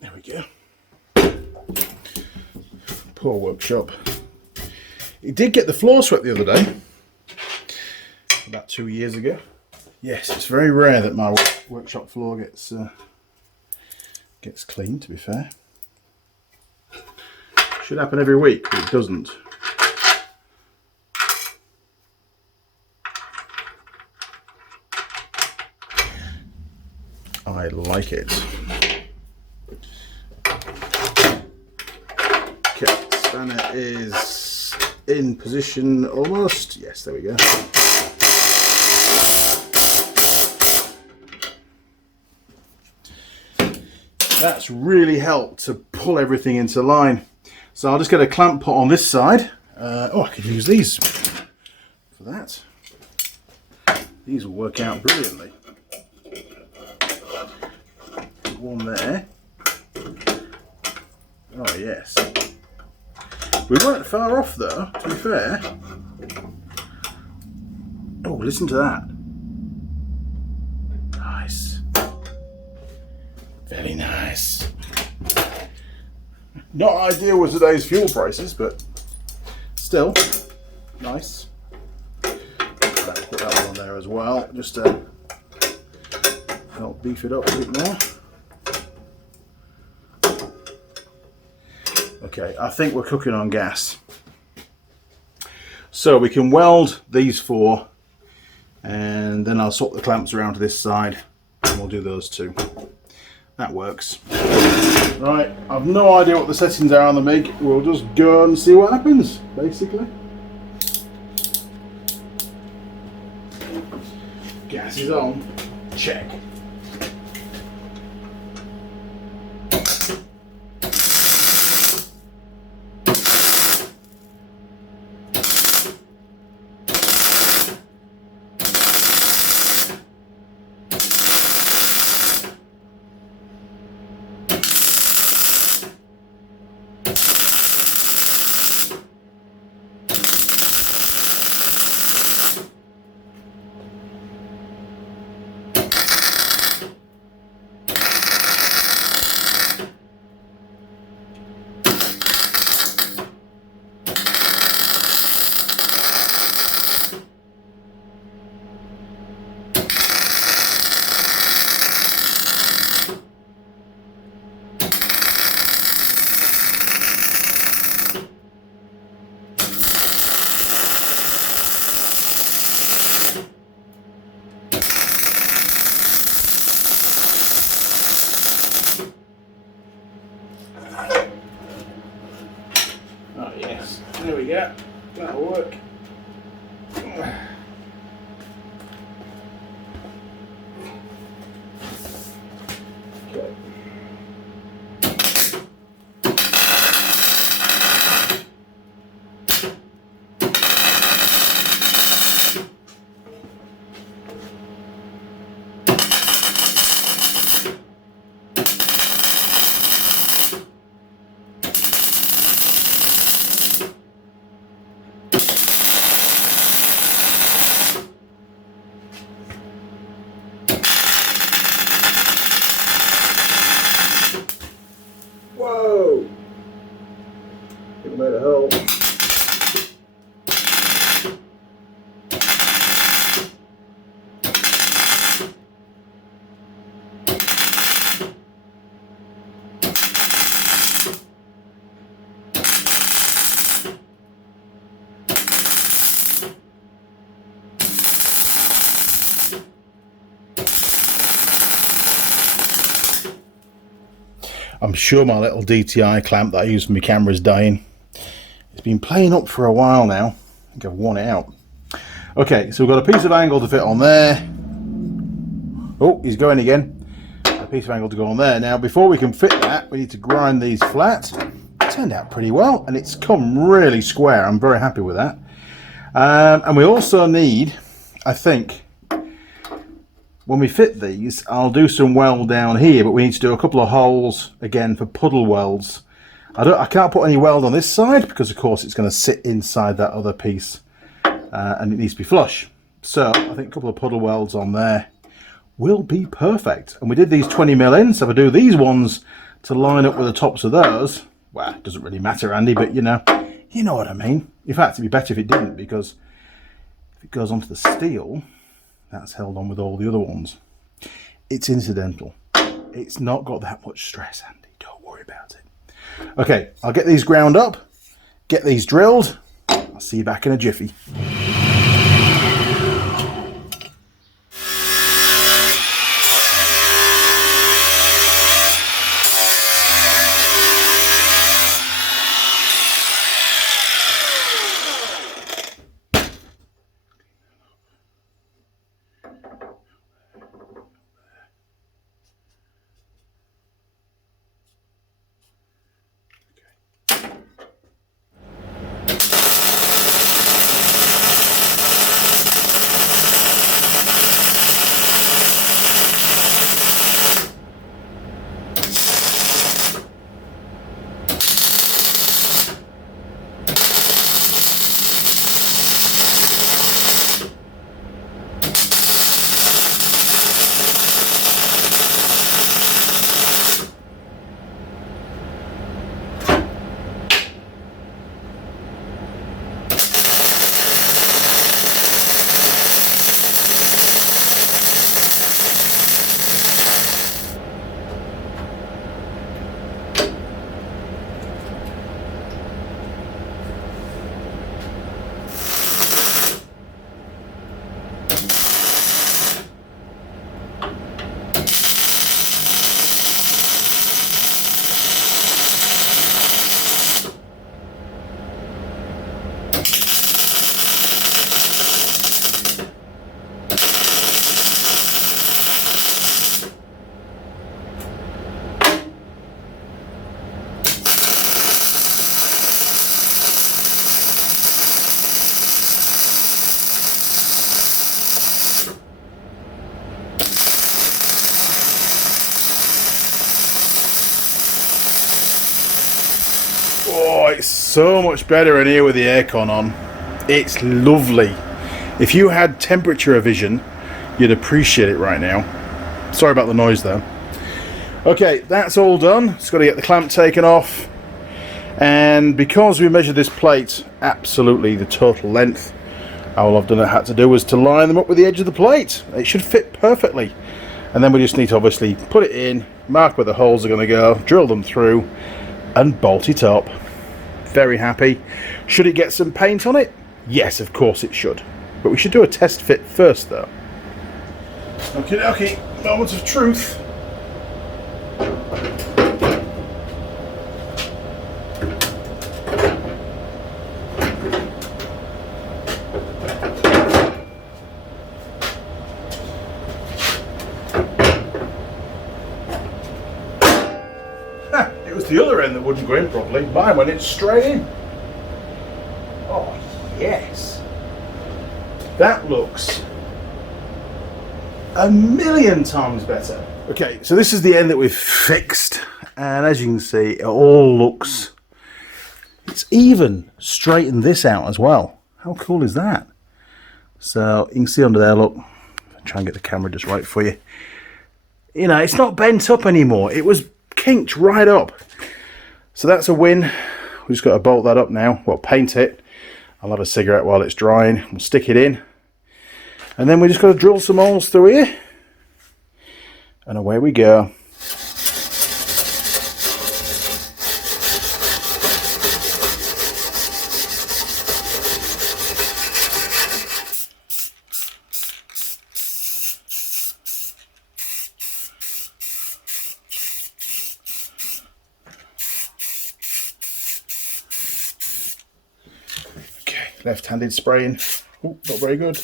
There we go. Poor workshop. It did get the floor swept the other day. About 2 years ago. Yes, it's very rare that my workshop floor gets cleaned, to be fair. Should happen every week, but it doesn't. I like it. Okay, spanner is in position almost. Yes, there we go. That's really helped to pull everything into line. So I'll just get a clamp pot on this side. Oh, I could use these for that. These will work out brilliantly. One there. Oh yes. We weren't far off though, to be fair. Oh, listen to that. Nice. Very nice. Not ideal with today's fuel prices, but still nice. Put that one on there as well, just to help beef it up a bit more. Okay, I think we're cooking on gas. So we can weld these 4, and then I'll swap the clamps around to this side, and we'll do those 2. That works. Right, I've no idea what the settings are on the MIG. We'll just go and see what happens, basically. Gas is on. Check. I'm sure my little DTI clamp that I use for my camera is dying. It's been playing up for a while now. I think I've worn it out. Okay, so we've got a piece of angle to fit on there. Oh, he's going again. A piece of angle to go on there. Now, before we can fit that, we need to grind these flat. It turned out pretty well, and it's come really square. I'm very happy with that. And we also need, I think, when we fit these, I'll do some weld down here, but we need to do a couple of holes again for puddle welds. I can't put any weld on this side because, of course, it's going to sit inside that other piece, and it needs to be flush. So I think a couple of puddle welds on there will be perfect. And we did these 20mm in, so if I do these ones to line up with the tops of those, well, it doesn't really matter, Andy, but you know what I mean. In fact, it'd be better if it didn't, because if it goes onto the steel, that's held on with all the other ones. It's incidental. It's not got that much stress, Andy. Don't worry about it. Okay, I'll get these ground up, get these drilled. I'll see you back in a jiffy. Oh, it's so much better in here with the aircon on. It's lovely. If you had temperature vision, you'd appreciate it right now. Sorry about the noise though. Okay, that's all done. Just got to get the clamp taken off. And because we measured this plate absolutely the total length, all I've had to do was to line them up with the edge of the plate. It should fit perfectly. And then we just need to obviously put it in, mark where the holes are going to go, drill them through, and bolt it up. Very happy. Should it get some paint on it? Yes, of course it should. But we should do a test fit first though. Okay, moment of truth. It was the other end that wouldn't go in properly. Mine went in straight in. Oh, yes. That looks a million times better. Okay, so this is the end that we've fixed. And as you can see, it all looks... It's even straightened this out as well. How cool is that? So you can see under there, look. I'll try and get the camera just right for you. You know, it's not bent up anymore. It was kinked right up. So that's a win. We've just got to bolt that up now. Well, paint it. I'll have a cigarette while it's drying. We'll stick it in. And then we just got to drill some holes through here. And away we go. Left-handed spraying. Ooh, not very good.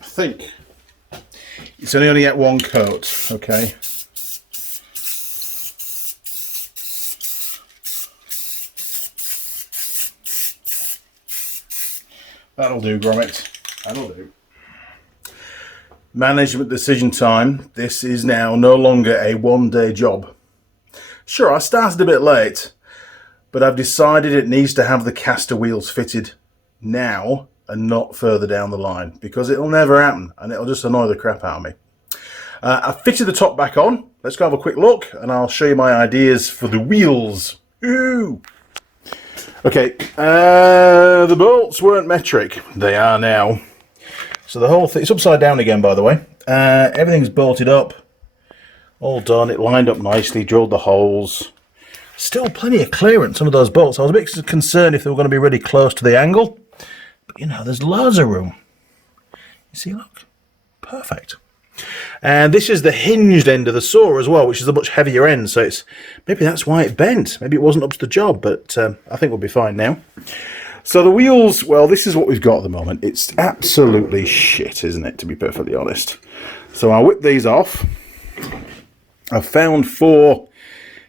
I think it's only get one coat, okay. That'll do, Gromit. That'll do. Management decision time. This is now no longer a one-day job. Sure, I started a bit late, but I've decided it needs to have the caster wheels fitted now and not further down the line, because it'll never happen and it'll just annoy the crap out of me. I've fitted the top back on. Let's go have a quick look and I'll show you my ideas for the wheels. Ooh. Okay, the bolts weren't metric. They are now. So the whole thing, it's upside down again, by the way. Everything's bolted up, all done. It lined up nicely, drilled the holes. Still plenty of clearance, some of those bolts. I was a bit concerned if they were going to be really close to the angle. But you know, there's loads of room. You see, look, perfect. And this is the hinged end of the saw as well, which is a much heavier end. So it's maybe that's why it bent. Maybe it wasn't up to the job, but I think we'll be fine now. So the wheels, well, this is what we've got at the moment. It's absolutely shit, isn't it, to be perfectly honest. So I'll whip these off. I've found 4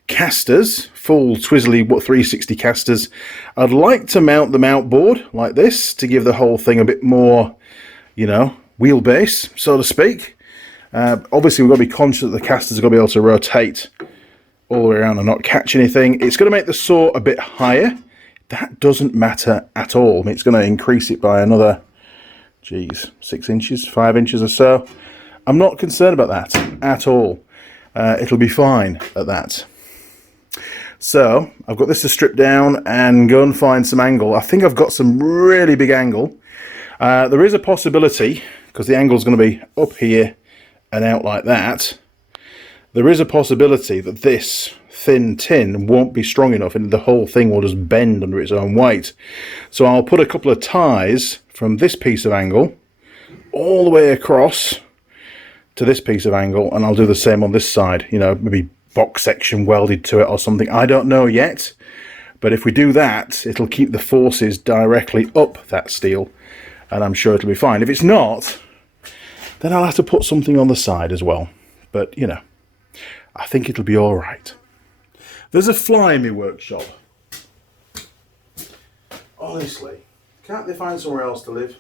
casters, full twizzly 360 casters. I'd like to mount them outboard like this to give the whole thing a bit more, you know, wheelbase, so to speak. Obviously we've got to be conscious that the casters are going to be able to rotate all the way around and not catch anything. It's going to make the saw a bit higher. That doesn't matter at all. I mean, it's going to increase it by another, 6 inches, 5 inches or so. I'm not concerned about that at all. It'll be fine at that. So I've got this to strip down and go and find some angle. I think I've got some really big angle. There is a possibility, because the angle is going to be up here and out like that, there is a possibility that this thin tin won't be strong enough and the whole thing will just bend under its own weight. So I'll put a couple of ties from this piece of angle all the way across to this piece of angle, and I'll do the same on this side, you know, maybe box section welded to it or something. I don't know yet, but if we do that, it'll keep the forces directly up that steel, and I'm sure it'll be fine. If it's not, then I'll have to put something on the side as well. But, you know, I think it'll be all right. There's a fly in my workshop. Honestly, can't they find somewhere else to live?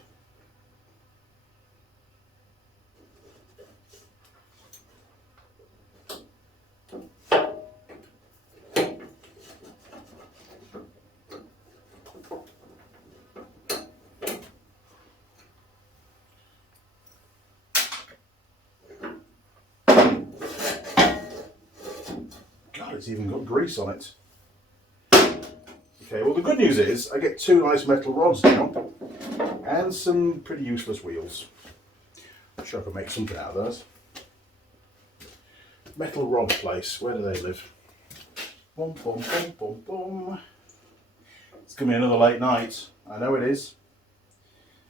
It's even got grease on it. Okay, well the good news is I get 2 nice metal rods now and some pretty useless wheels. I'm sure I could make something out of those. Metal rod place, where do they live? Boom, boom, boom, boom, boom. It's going to be another late night. I know it is.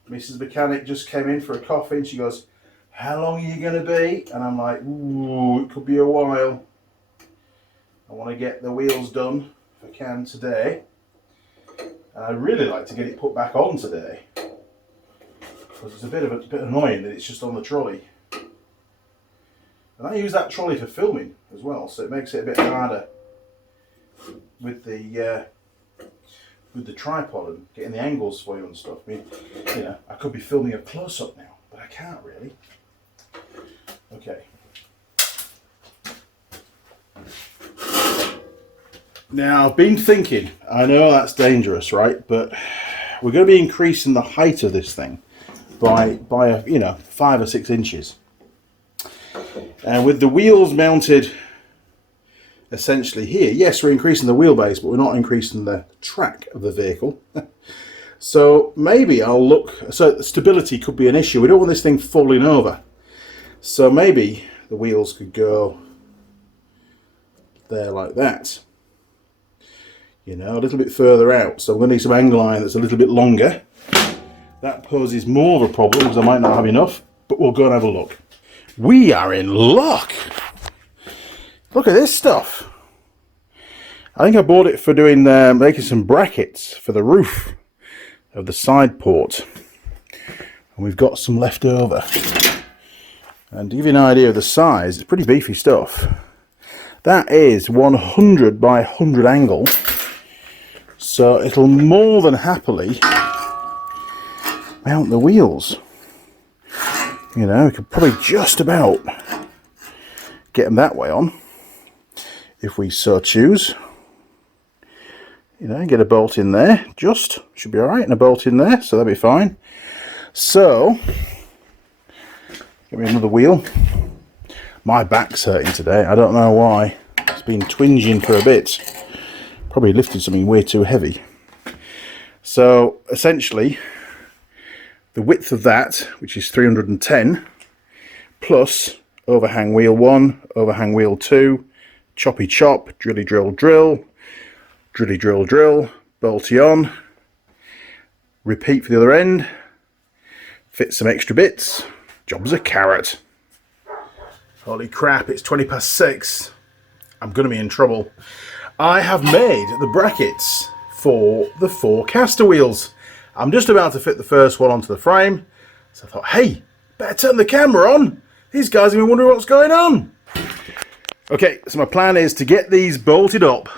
Mrs. Mechanic just came in for a coffee and she goes, "How long are you going to be?" And I'm like, "Ooh, it could be a while. I want to get the wheels done if I can today. And I'd really like to get it put back on today, because it's a bit annoying that it's just on the trolley. And I use that trolley for filming as well, so it makes it a bit harder with the tripod and getting the angles for you and stuff. I mean, you know, I could be filming a close-up now, but I can't really. Okay. Now, I've been thinking, I know that's dangerous, right? But we're going to be increasing the height of this thing by you know, 5 or 6 inches. And with the wheels mounted essentially here, yes, we're increasing the wheelbase, but we're not increasing the track of the vehicle. So maybe I'll look, so stability could be an issue. We don't want this thing falling over. So maybe the wheels could go there like that. You know, a little bit further out. So I'm going to need some angle iron that's a little bit longer. That poses more of a problem because I might not have enough, but we'll go and have a look. We are in luck. Look at this stuff. I think I bought it for doing making some brackets for the roof of the side port. And we've got some left over. And to give you an idea of the size, it's pretty beefy stuff. That is 100 by 100 angle. So it'll more than happily mount the wheels. You know, we could probably just about get them that way on, if we so choose. You know, get a bolt in there, just, should be alright, and a bolt in there, so that'll be fine. So, get me another wheel. My back's hurting today, I don't know why. It's been twinging for a bit. Probably lifted something way too heavy. So, essentially, the width of that, which is 310, plus overhang wheel 1, overhang wheel 2, choppy chop, drilly drill drill, drilly drill drill, bolty on, repeat for the other end, fit some extra bits, job's a carrot. Holy crap, it's 20 past 6. I'm going to be in trouble. I have made the brackets for the 4 caster wheels. I'm just about to fit the first one onto the frame, so I thought, hey, better turn the camera on. These guys have been wondering what's going on. Okay, so my plan is to get these bolted up.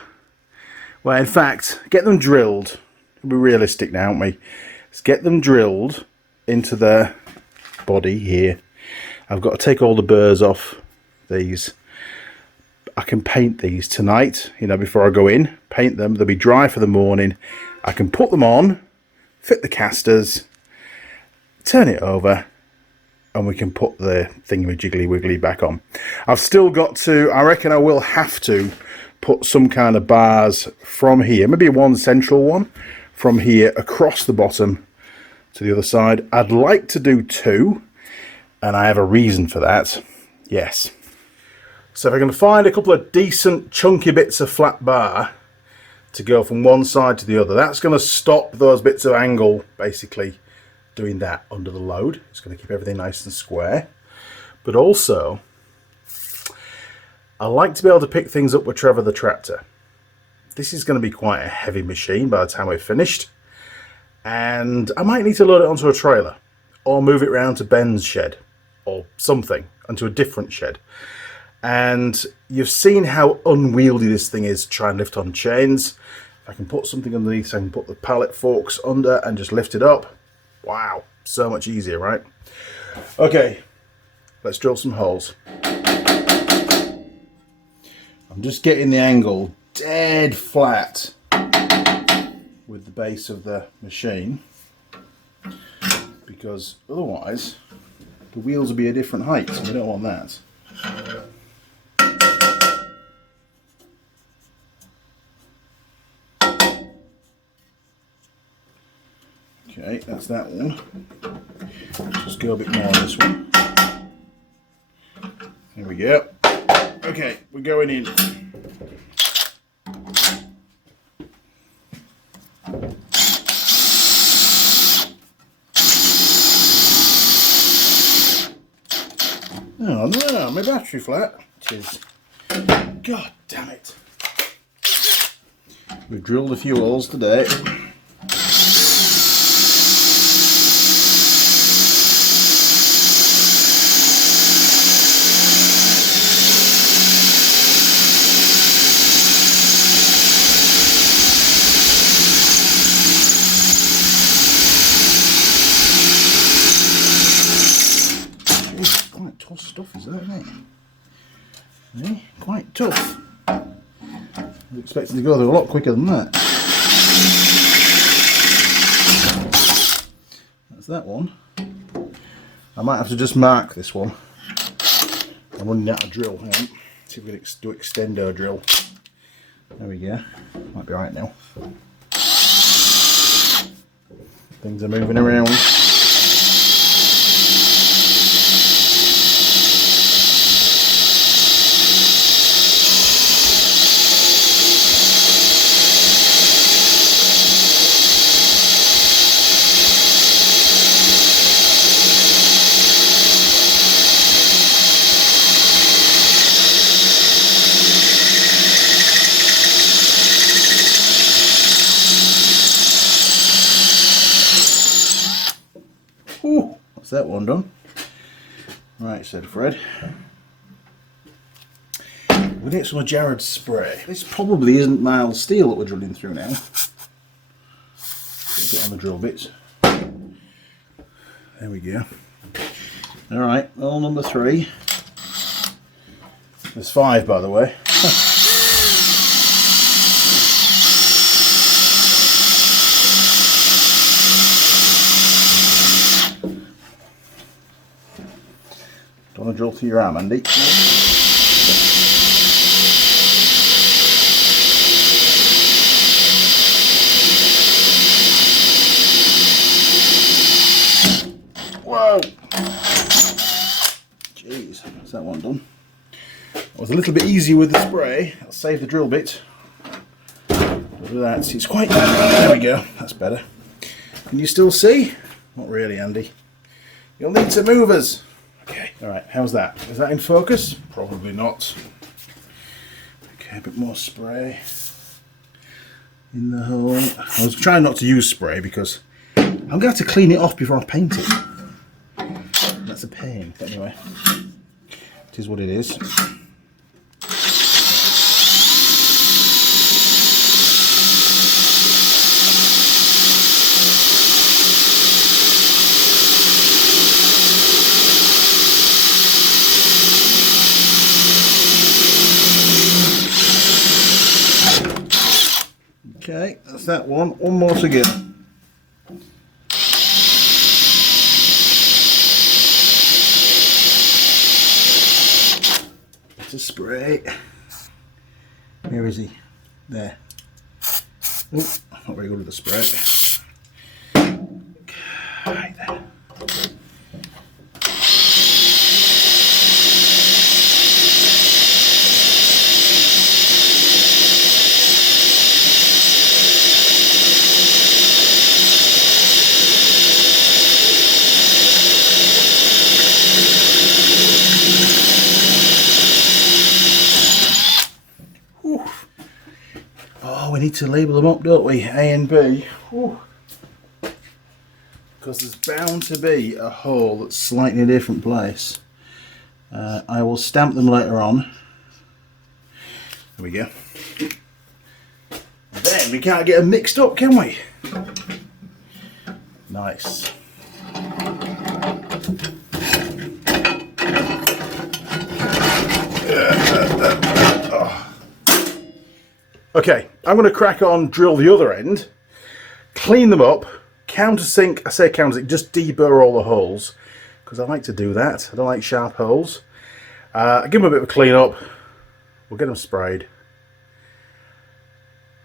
Well, in fact, get them drilled. We'll be realistic now, aren't we? Let's get them drilled into the body here. I've got to take all the burrs off these. I can paint these tonight, you know, before I go in. Paint them, they'll be dry for the morning. I can put them on, fit the casters, turn it over, and we can put the thingy-jiggly wiggly back on. I've still got to, I reckon I will have to put some kind of bars from here, maybe one central one, from here across the bottom to the other side. I'd like to do 2, and I have a reason for that. Yes. So if I can find a couple of decent chunky bits of flat bar to go from one side to the other, that's going to stop those bits of angle basically doing that under the load. It's going to keep everything nice and square. But also, I like to be able to pick things up with Trevor the tractor. This is going to be quite a heavy machine by the time we're finished, and I might need to load it onto a trailer or move it around to Ben's shed or something, onto a different shed. And you've seen how unwieldy this thing is to try and lift on chains. If I can put something underneath so I can put the pallet forks under and just lift it up. Wow, so much easier, right? Okay, let's drill some holes. I'm just getting the angle dead flat with the base of the machine, because otherwise the wheels will be a different height, so we don't want that. Okay, that's that one. Just go a bit more on this one. There we go. Okay, we're going in. Oh no, my battery flat. It is. God damn it. We've drilled a few holes today. Tough stuff, is that, isn't it? Eh? Quite tough. I was expecting to go through a lot quicker than that. That's that one. I might have to just mark this one. I'm running out of drill. Hang on. See if we can do extendo drill. There we go. Might be right now. Things are moving around. that's that one done. Right, said Fred. We'll get some of Jared's spray. This probably isn't mild steel that we're drilling through now. Put a bit on the drill bits. There we go. Alright, hole number 3. There's 5, by the way. Don't want to drill through your arm, Andy. Whoa! Jeez, that's that one done. It was a little bit easier with the spray. I'll save the drill bit. Look at that. See, it's quite... There we go. That's better. Can you still see? Not really, Andy. You'll need some movers. Okay. Alright, how's that? Is that in focus? Probably not. Okay, a bit more spray in the hole. I was trying not to use spray because I'm going to have to clean it off before I paint it. That's a pain. But anyway, it is what it is. Okay, that's that one. One more to go. It's a spray. Where is he? There. Oh, not very good with the spray. Right there. Oh, we need to label them up, don't we? A and B. Whew. Because there's bound to be a hole that's slightly in a different place. I will stamp them later on. There we go. Then we can't get them mixed up, can we? Nice. Okay, I'm going to crack on, drill the other end, clean them up, countersink. I say countersink, just deburr all the holes, because I like to do that. I don't like sharp holes. Give them a bit of a clean up. We'll get them sprayed.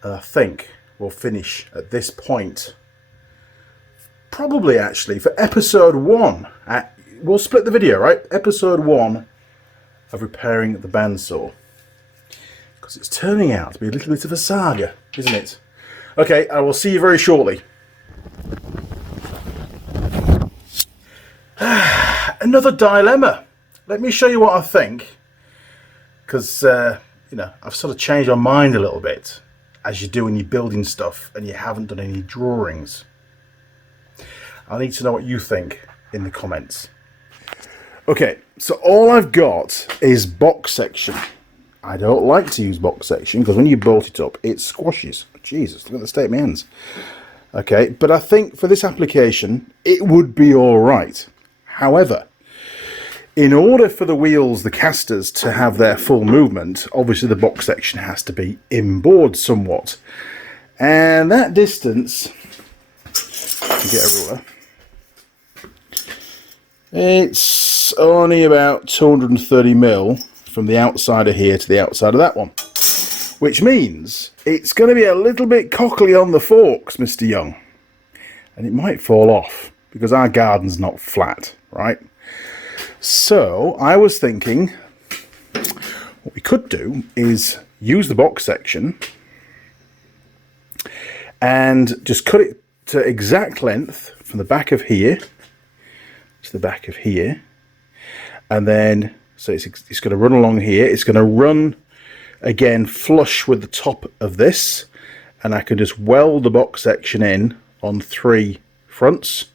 I think we'll finish at this point. Probably actually for episode 1. We'll split the video, right? Episode 1 of repairing the bandsaw. Because it's turning out to be a little bit of a saga, isn't it? Okay, I will see you very shortly. Another dilemma. Let me show you what I think. Because, you know, I've sort of changed my mind a little bit. As you do when you're building stuff and you haven't done any drawings. I need to know what you think in the comments. Okay, so all I've got is box section. I don't like to use box section because when you bolt it up, it squashes. Jesus, look at the state of my hands. Okay, but I think for this application, it would be all right. However, in order for the wheels, the casters, to have their full movement, obviously the box section has to be inboard somewhat. And that distance, get a ruler, it's only about 230 mil from the outside of here to the outside of that one, which means it's going to be a little bit cockly on the forks, Mr. Young, and it might fall off because our garden's not flat, right? So I was thinking what we could do is use the box section and just cut it to exact length from the back of here to the back of here, and then so it's going to run along here. It's going to run again flush with the top of this, and I can just weld the box section in on 3 fronts,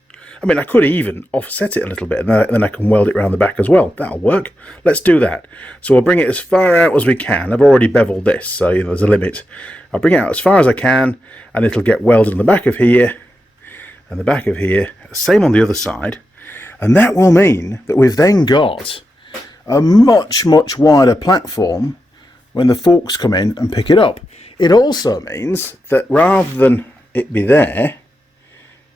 I mean, I could even offset it a little bit, and then I can weld it around the back as well. That'll work. Let's do that. So we'll bring it as far out as we can. I've already beveled this, so you know there's a limit. I'll bring it out as far as I can, and it'll get welded on the back of here, and the back of here. Same on the other side. And that will mean that we've then got a much, much wider platform when the folks come in and pick it up. It also means that rather than it be there,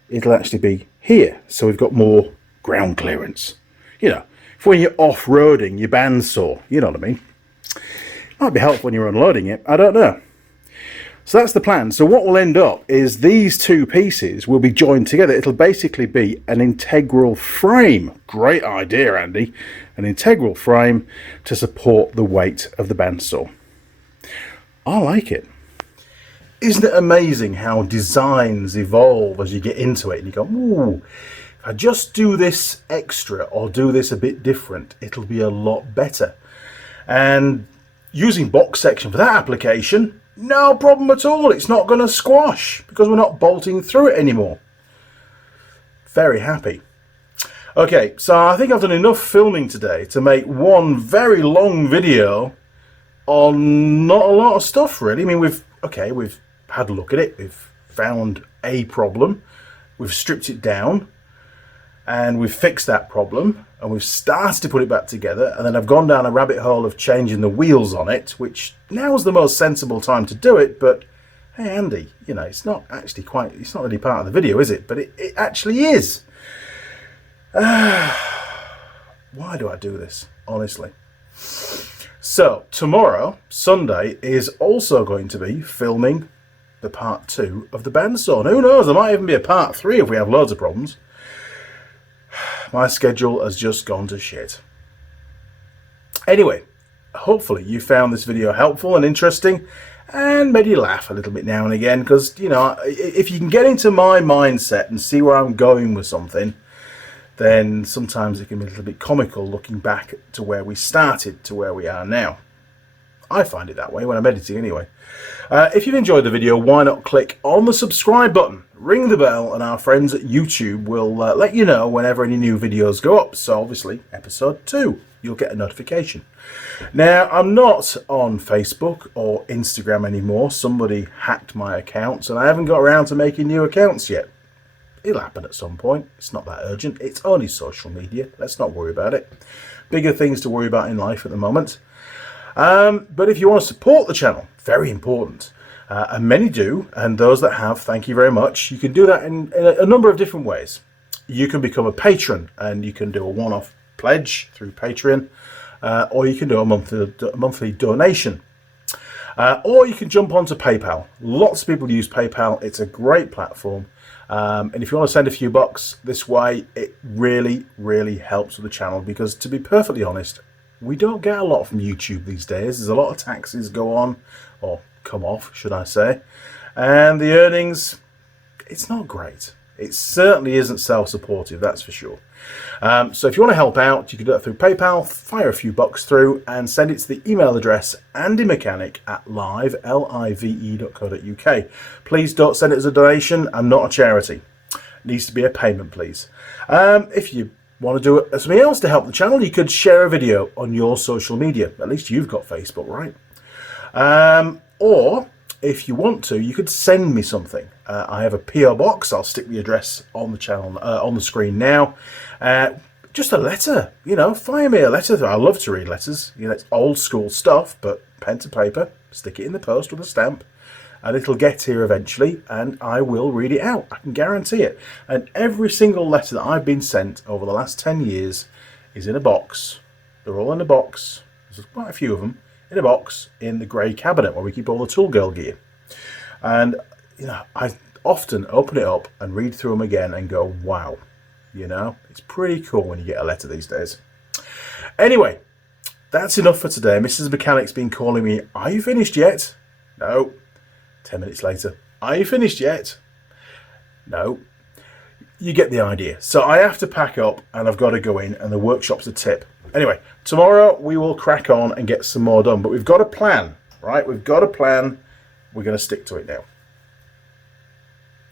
it'll actually be here. So we've got more ground clearance. You know, if when you're off-roading your bandsaw, you know what I mean. Might be helpful when you're unloading it, I don't know. So that's the plan. So what will end up is these two pieces will be joined together. It'll basically be an integral frame. Great idea, Andy. An integral frame to support the weight of the bandsaw. I like it. Isn't it amazing how designs evolve as you get into it and you go, ooh, if I just do this extra or do this a bit different, it'll be a lot better. And using box section for that application, no problem at all. It's not going to squash because we're not bolting through it anymore. Very happy. Okay, so I think I've done enough filming today to make one very long video on not a lot of stuff really. I mean, we've had a look at it. We've found a problem. We've stripped it down and we've fixed that problem and we've started to put it back together, and then I've gone down a rabbit hole of changing the wheels on it, which now is the most sensible time to do it. But hey Andy, you know, it's not really part of the video, is it? But it actually is. Why do I do this, honestly? So tomorrow, Sunday, is also going to be filming the part 2 of the bandsaw. And who knows, there might even be a part 3 if we have loads of problems. My schedule has just gone to shit. Anyway, hopefully you found this video helpful and interesting and made you laugh a little bit now and again, because, you know, if you can get into my mindset and see where I'm going with something, then sometimes it can be a little bit comical looking back to where we started to where we are now. I find it that way when I'm editing anyway. If you've enjoyed the video, why not click on the subscribe button, ring the bell, and our friends at YouTube will let you know whenever any new videos go up. So obviously, episode 2, you'll get a notification. Now, I'm not on Facebook or Instagram anymore. Somebody hacked my accounts and I haven't got around to making new accounts yet. It'll happen at some point. It's not that urgent. It's only social media. Let's not worry about it. Bigger things to worry about in life at the moment. But if you want to support the channel, very important, and many do, and those that have, thank you very much. You can do that in a number of different ways. You can become a patron and you can do a one-off pledge through Patreon, or you can do a monthly donation, or you can jump onto PayPal. Lots of people use PayPal. It's a great platform. And if you want to send a few bucks this way, it really, really helps with the channel, because to be perfectly honest, we don't get a lot from YouTube these days. There's a lot of taxes go on, or come off, should I say. And the earnings, it's not great. It certainly isn't self-supportive, that's for sure. So if you want to help out, you can do that through PayPal, fire a few bucks through, and send it to the email address andymechanic@live.co.uk. Please don't send it as a donation. I'm not a charity. It needs to be a payment, please. If you want to do it as something else to help the channel, you could share a video on your social media. At least you've got Facebook, right? Or if you want to, you could send me something. I have a PO box. I'll stick the address on the channel on the screen now. Just a letter, you know, fire me a letter. I love to read letters. You know, it's old school stuff, but pen to paper, stick it in the post with a stamp, and it'll get here eventually, and I will read it out. I can guarantee it. And every single letter that I've been sent over the last 10 years is in a box. They're all in a box. There's quite a few of them in a box in the grey cabinet where we keep all the tool girl gear. And, you know, I often open it up and read through them again and go, wow. You know, it's pretty cool when you get a letter these days. Anyway, that's enough for today. Mrs. Mechanic's been calling me, are you finished yet? No. 10 minutes later, are you finished yet? No. You get the idea. So I have to pack up and I've got to go in, and the workshop's a tip. Anyway, tomorrow we will crack on and get some more done. But we've got a plan, right? We've got a plan. We're going to stick to it now.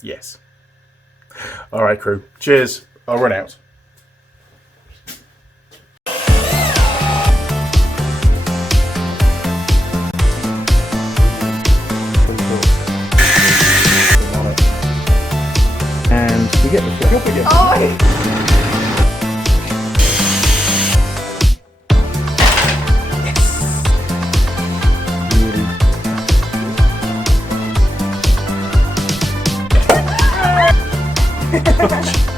Yes. All right, crew. Cheers. I'll run out. And we get the flip up again. Oh! Really.